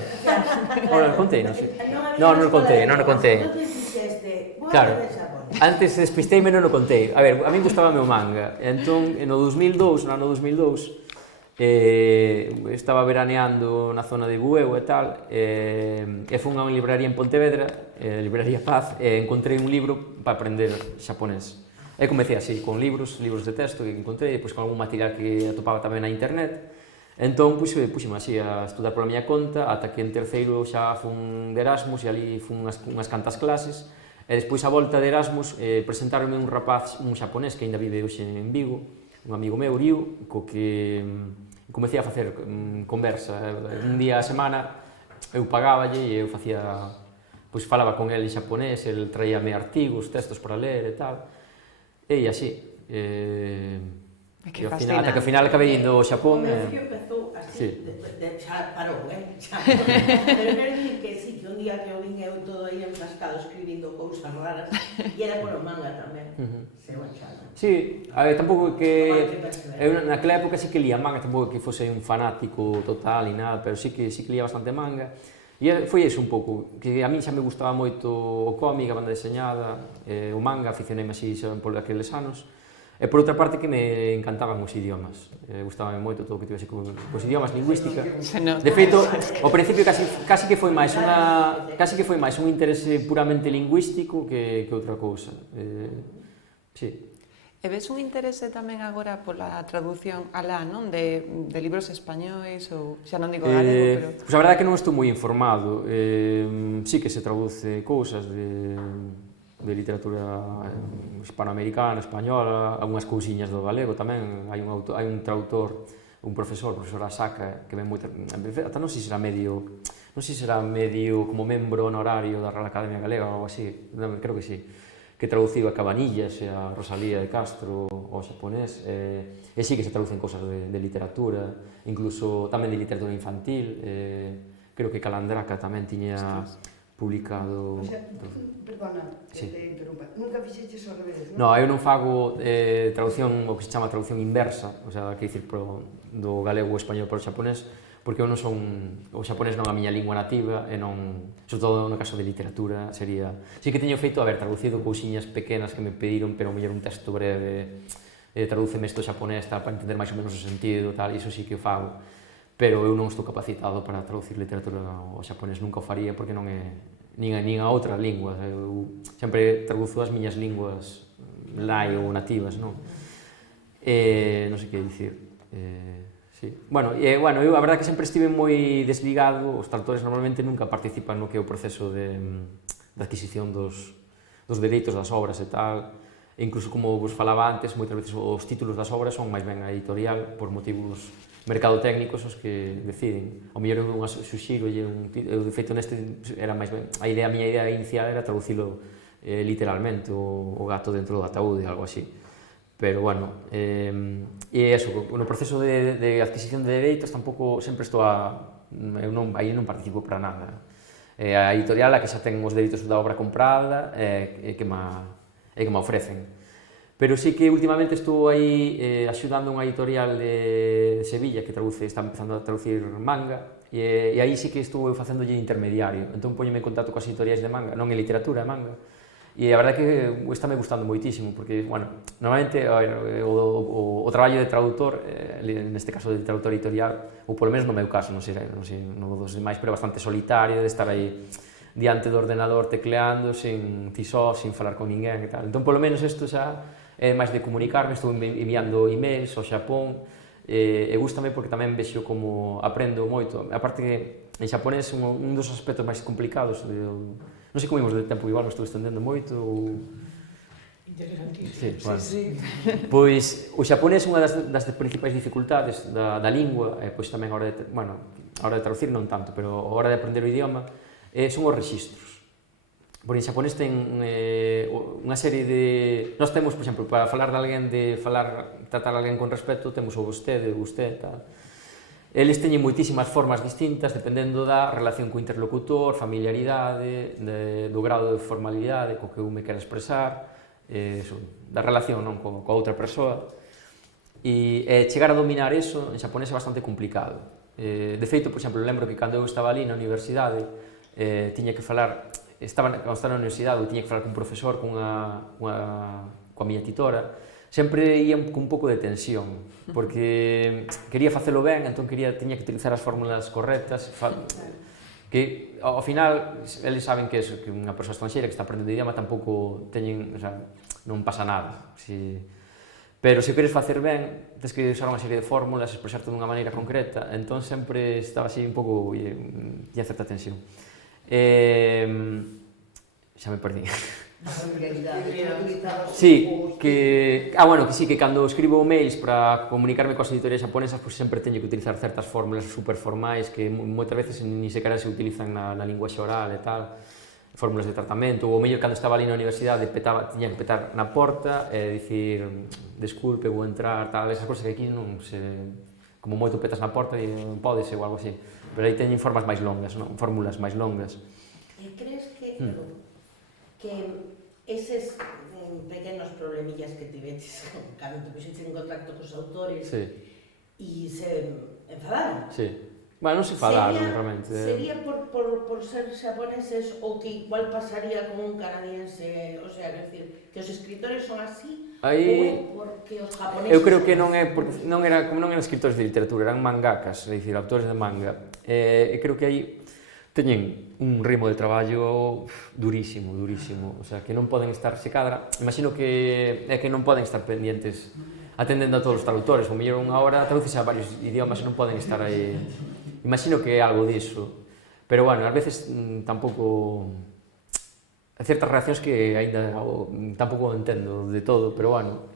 Bueno, contei, non sei. Non o contei. Non te dixeste, vou aprender xaponés. Antes despisteime non o contei. A ver, a mí gustaba o manga. Entón, no 2002, no ano 2002, estaba veraneando na zona de Bueu e tal, e fui a unha libraría en Pontevedra, Libraría Paz, e encontrei un libro para aprender xaponés. E comecei así, con libros de texto que encontrei, depois con algún material que atopaba tamén na internet. Entón, puxeme así a estudar pola miña conta, ata que en terceiro xa fun de Erasmus, e ali fun unhas cantas clases, e despois a volta de Erasmus presentarme un rapaz, un xaponés que ainda vive hoxe en Vigo, un amigo meu, Ryu, co que comecei a facer conversa. Un día a semana eu pagáballe e eu facía, pois falaba con el en xaponés, el traíame artigos, textos para ler e tal, e así. Que ata que ao final acabei indo ao Xapón. O meu fío empezou así, xa parou, xa. Pero quero dicir que sí, que un día que eu vin eu todo aí enfrascado escribindo cousas raras, e era polo manga tamén, se o achado. Sí, a ver, tampouco que... Eu naquela época sí que lía manga, tampouco que fose un fanático total ni nada, pero sí que lía bastante manga. E foi iso un pouco, que a mí xa me gustaba moito o cómic, a banda deseñada, o manga, aficioneime así xa por aqueles anos. E por outra parte que me encantaban os idiomas, gustaban moito todo o que tivese cos idiomas, lingüística. De feito, ao principio casi que foi máis un interese puramente lingüístico que outra cousa. Sí. E ves un interese tamén agora pola traducción alá, non? De libros españois ou xa non digo galego, pero... Pois a verdade é que non estou moi informado. Sí que se traduce cousas de literatura hispanoamericana, española, algunhas cousiñas do galego tamén. Hai un traductor, un profesor Asaka, que ven moito, ata non sei se será medio como membro honorario da Real Academia Galega ou algo así, creo que sí, que traduciu a Cabanillas e a Rosalía de Castro ao xaponés, e sí que se traducen cosas de literatura, incluso tamén de literatura infantil, creo que Calandraca tamén tiña publicado... Perdona, que te interrumpa. Nunca fixeches ao revés, non? No, eu non fago traducción, o que se chama traducción inversa, o sea, que dicir, do galego ou español para o xaponés, porque eu non son... O xaponés non é a miña lingua nativa, e non... Sobre todo no caso de literatura, sería... Sí que teño feito, traducido cousiñas pequenas que me pediron, pero mellor un texto breve, tradúceme isto xaponés, para entender máis ou menos o sentido, tal, iso sí que o fago. Pero eu non estou capacitado para traducir literatura ao xaponés, nunca o faría, porque non é nin a outra lingua. Eu sempre traduzo as miñas linguas lai ou nativas, non? Non sei que dicir. Sí. Bueno, eu a verdade que sempre estive moi desligado, os traductores normalmente nunca participan no que é o proceso de adquisición dos dereitos das obras e tal, e incluso como vos falaba antes, moitas veces os títulos das obras son máis ben a editorial por motivos mercadotécnicos os que deciden. Ao mellor eu suxiro, eu de feito neste era máis ben, a miña idea inicial era traducilo literalmente, o gato dentro do ataúde, algo así. Pero bueno, e eso, no proceso de adquisición de dereitos tampouco sempre estou aí non participo para nada. A editorial a que xa ten os dereitos da obra comprada e que me ofrecen. Pero sí que últimamente estou aí axudando unha editorial de Sevilla que está empezando a traducir manga, e aí sí que estou facéndolle intermediario. Entón poñeme en contacto coas editoriais de manga, non en literatura, manga, e a verdade é que está me gustando moitísimo, porque, bueno, normalmente o traballo de traductor, neste caso de traductor editorial, ou polo menos no meu caso, non sei no dos demais, pero bastante solitario, de estar aí diante do ordenador tecleando, sin ti só, sin falar con ninguén e tal. Entón, polo menos, isto xa é máis de comunicarme, estou enviando emails ao Xapón, e gústame porque tamén vexo como aprendo moito. A parte que en xaponés un dos aspectos máis complicados, non sei como imos de tempo, igual me estou estendendo moito, ou... Interesantísimo. Sí, bueno. Sí. Pois o xaponés é unha das principais dificultades da lingua, pois tamén a hora de traducir non tanto, pero a hora de aprender o idioma, son os rexistros. Porque en xaponés ten unha serie de... Nós temos, por exemplo, para falar de alguén, tratar a alguén con respeto, temos o vostede, o usted, tal. Eles teñen moitísimas formas distintas, dependendo da relación co interlocutor, familiaridade, do grado de formalidade co que eu me quero expresar, da relación coa outra persoa. E chegar a dominar eso en xaponés é bastante complicado. De feito, por exemplo, lembro que cando eu estaba ali na universidade, tiña que falar cando estaba na universidade, eu tiña que falar cun profesor, coa miña titora, sempre ia con un pouco de tensión, porque quería facelo ben, entón tiña que utilizar as fórmulas correctas, que ao final, eles saben que unha persoa estranxeira que está aprendendo o idioma tampouco teñen, o sea, non pasa nada, pero se queres facer ben, tens que usar unha serie de fórmulas, expresarte dunha maneira concreta, entón sempre estaba así un pouco, tiña certa tensión. Xa me perdí. Sí, que cando escribo mails para comunicarme coas editoriais xaponesas, pois sempre teño que utilizar certas fórmulas super formais que moitas veces ni sequera se utilizan na linguaxe oral e tal, fórmulas de tratamento, ou mellor cando estaba ali na universidade tiña que petar na porta e dicir desculpe, vou entrar, tal, esas cousas que aquí non se... como moito petas na porta e non podes ou algo así, pero aí teñen formas máis longas, fórmulas máis longas. E crees que eses pequenos problemillas que tiveches cando te puxeches en contacto cos autores e se enfadaron? Sí. Bueno, non se enfadaron, realmente. Sería por ser xaponeses ou que igual pasaría con un canadiense, o sea, quer decir, que os escritores son así, ou é porque os japoneses... Eu creo que non eran escritores de literatura, eran mangakas, é dicir, autores de manga. E creo que aí teñen un ritmo de traballo durísimo, o sea, que non poden estar, se cadra, imagino que é que non poden estar pendientes atendendo a todos os traductores, ou mellor unha hora traduces a varios idiomas e non poden estar aí, imagino que é algo diso, pero bueno, ás veces tampouco, hai certas reaccións que aínda tampouco entendo de todo, pero bueno,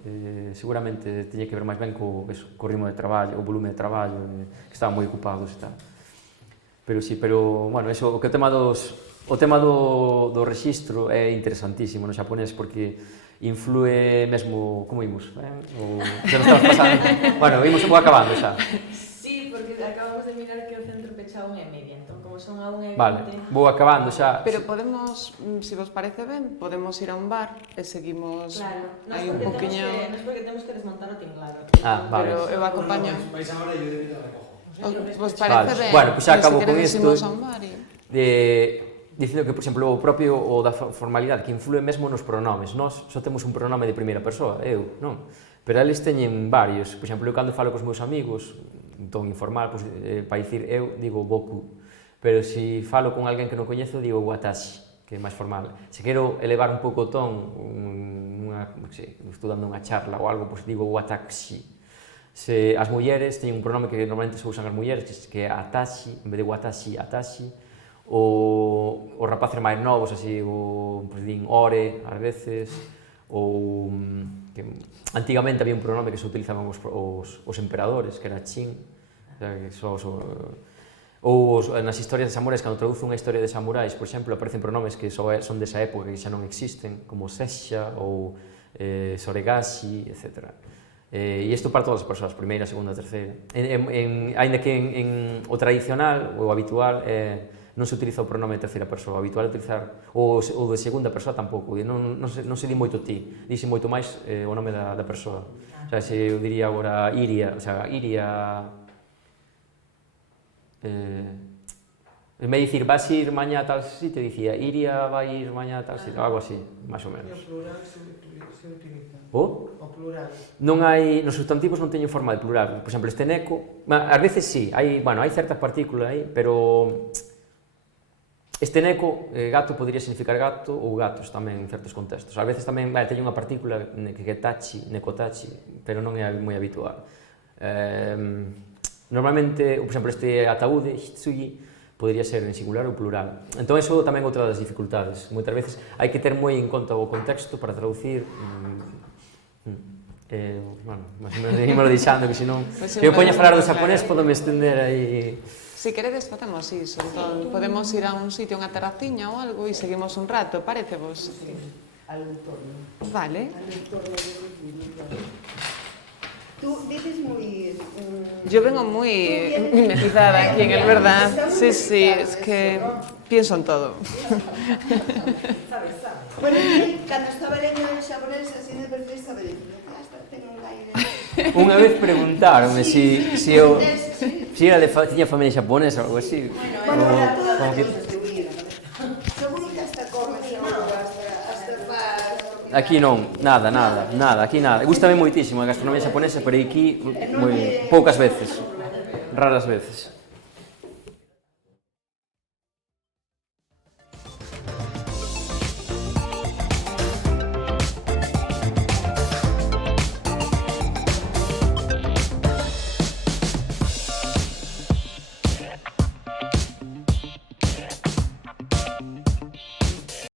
seguramente teña que ver máis ben co ritmo de traballo, o volume de traballo, que estaban moi ocupados e tal. Pero sí, pero, bueno, eso, o tema do rexistro é interesantísimo no xaponés porque influe mesmo, como imos? Se nos estamos pasando, bueno, imos un pouco acabando xa. Sí, porque acabamos de mirar que o centro pechado 1:30, entón como son a 1:20... Vale, vou acabando xa. Pero podemos, se vos parece ben, podemos ir a un bar e seguimos aí un poquinho... Non é porque temos que desmontar o tinglado. Vale. Pero eu acompaño... Vais agora e eu de vida recojo. Vos parece ben? Bueno, pois xa acabo con isto. Dicindo que, por exemplo, o propio o da formalidade que influe mesmo nos pronomes. Nós só temos un pronome de primeira persoa, eu, non? Pero eles teñen varios. Por exemplo, eu cando falo cos meus amigos, un ton informal, pois, para dicir eu, digo boku. Pero se falo con alguén que non coñezo, digo watashi, que é máis formal. Se quero elevar un pouco o ton, estou dando unha charla ou algo, pois digo watashi. Se as mulleres teñen un pronome que normalmente se usan as mulleres, que é atashi, en vez de watashi, atashi. Os rapaces máis novos, así, pois din ore, ás veces, ou que antigamente había un pronome que se utilizaban os emperadores, que era chin, ou nas historias de samurais, cando traduzo unha historia de samurais, por exemplo, aparecen pronomes que son desa época que xa non existen, como sesha ou soregashi, etc. E isto para todas as persoas, primeira, segunda, terceira. Ainda que o tradicional, o habitual, non se utiliza o pronome de terceira persoa, o habitual é utilizar o de segunda persoa tampouco, non se di moito ti, dixe moito máis o nome da persoa. O sea, se eu diría agora Iria, o sea, Iria... En vez de dicir, vas ir mañá a tal sitio, dicía, Iria vai ir mañá a tal sitio, algo así, máis ou menos. E o plural se utiliza? O plural? Non hai, nos substantivos non teñen forma de plural. Por exemplo, este neco, ás veces sí, hai certas partículas aí, pero este neco, gato, podría significar gato ou gatos tamén en certos contextos. Ás veces tamén teñen unha partícula que é tachi, nekotachi, pero non é moi habitual. Normalmente, por exemplo, este ataúde, hitsugi, podría ser en singular ou plural. Entón, iso tamén é outra das dificultades. Moitas veces hai que ter moi en conta o contexto para traducir. Bueno, ímolo deixando, que senón... Eu poño a falar do xaponés, podome estender aí... Se queredes, facemos iso. Entón, podemos ir a un sitio, unha terraciña ou algo, e seguimos un rato, parece vos? Sí, al entorno. Vale. Al entorno de los libros, vale. Tú dices muy... Yo vengo muy mimetizada aquí, en el verdad. Sí, sí, es que pienso en todo. Bueno, cando estaba lendo en xaponés, así de perfil, estaba dicindo, hasta tengo un aire... Unha vez preguntaronme se eu tiña familia xaponesa ou algo así. Bueno, era todas as cousas que huía. Seguro que hasta con Aquí non, nada, aquí nada. Gústame moitísimo a gastronomía xaponesa, pero aquí poucas veces, raras veces.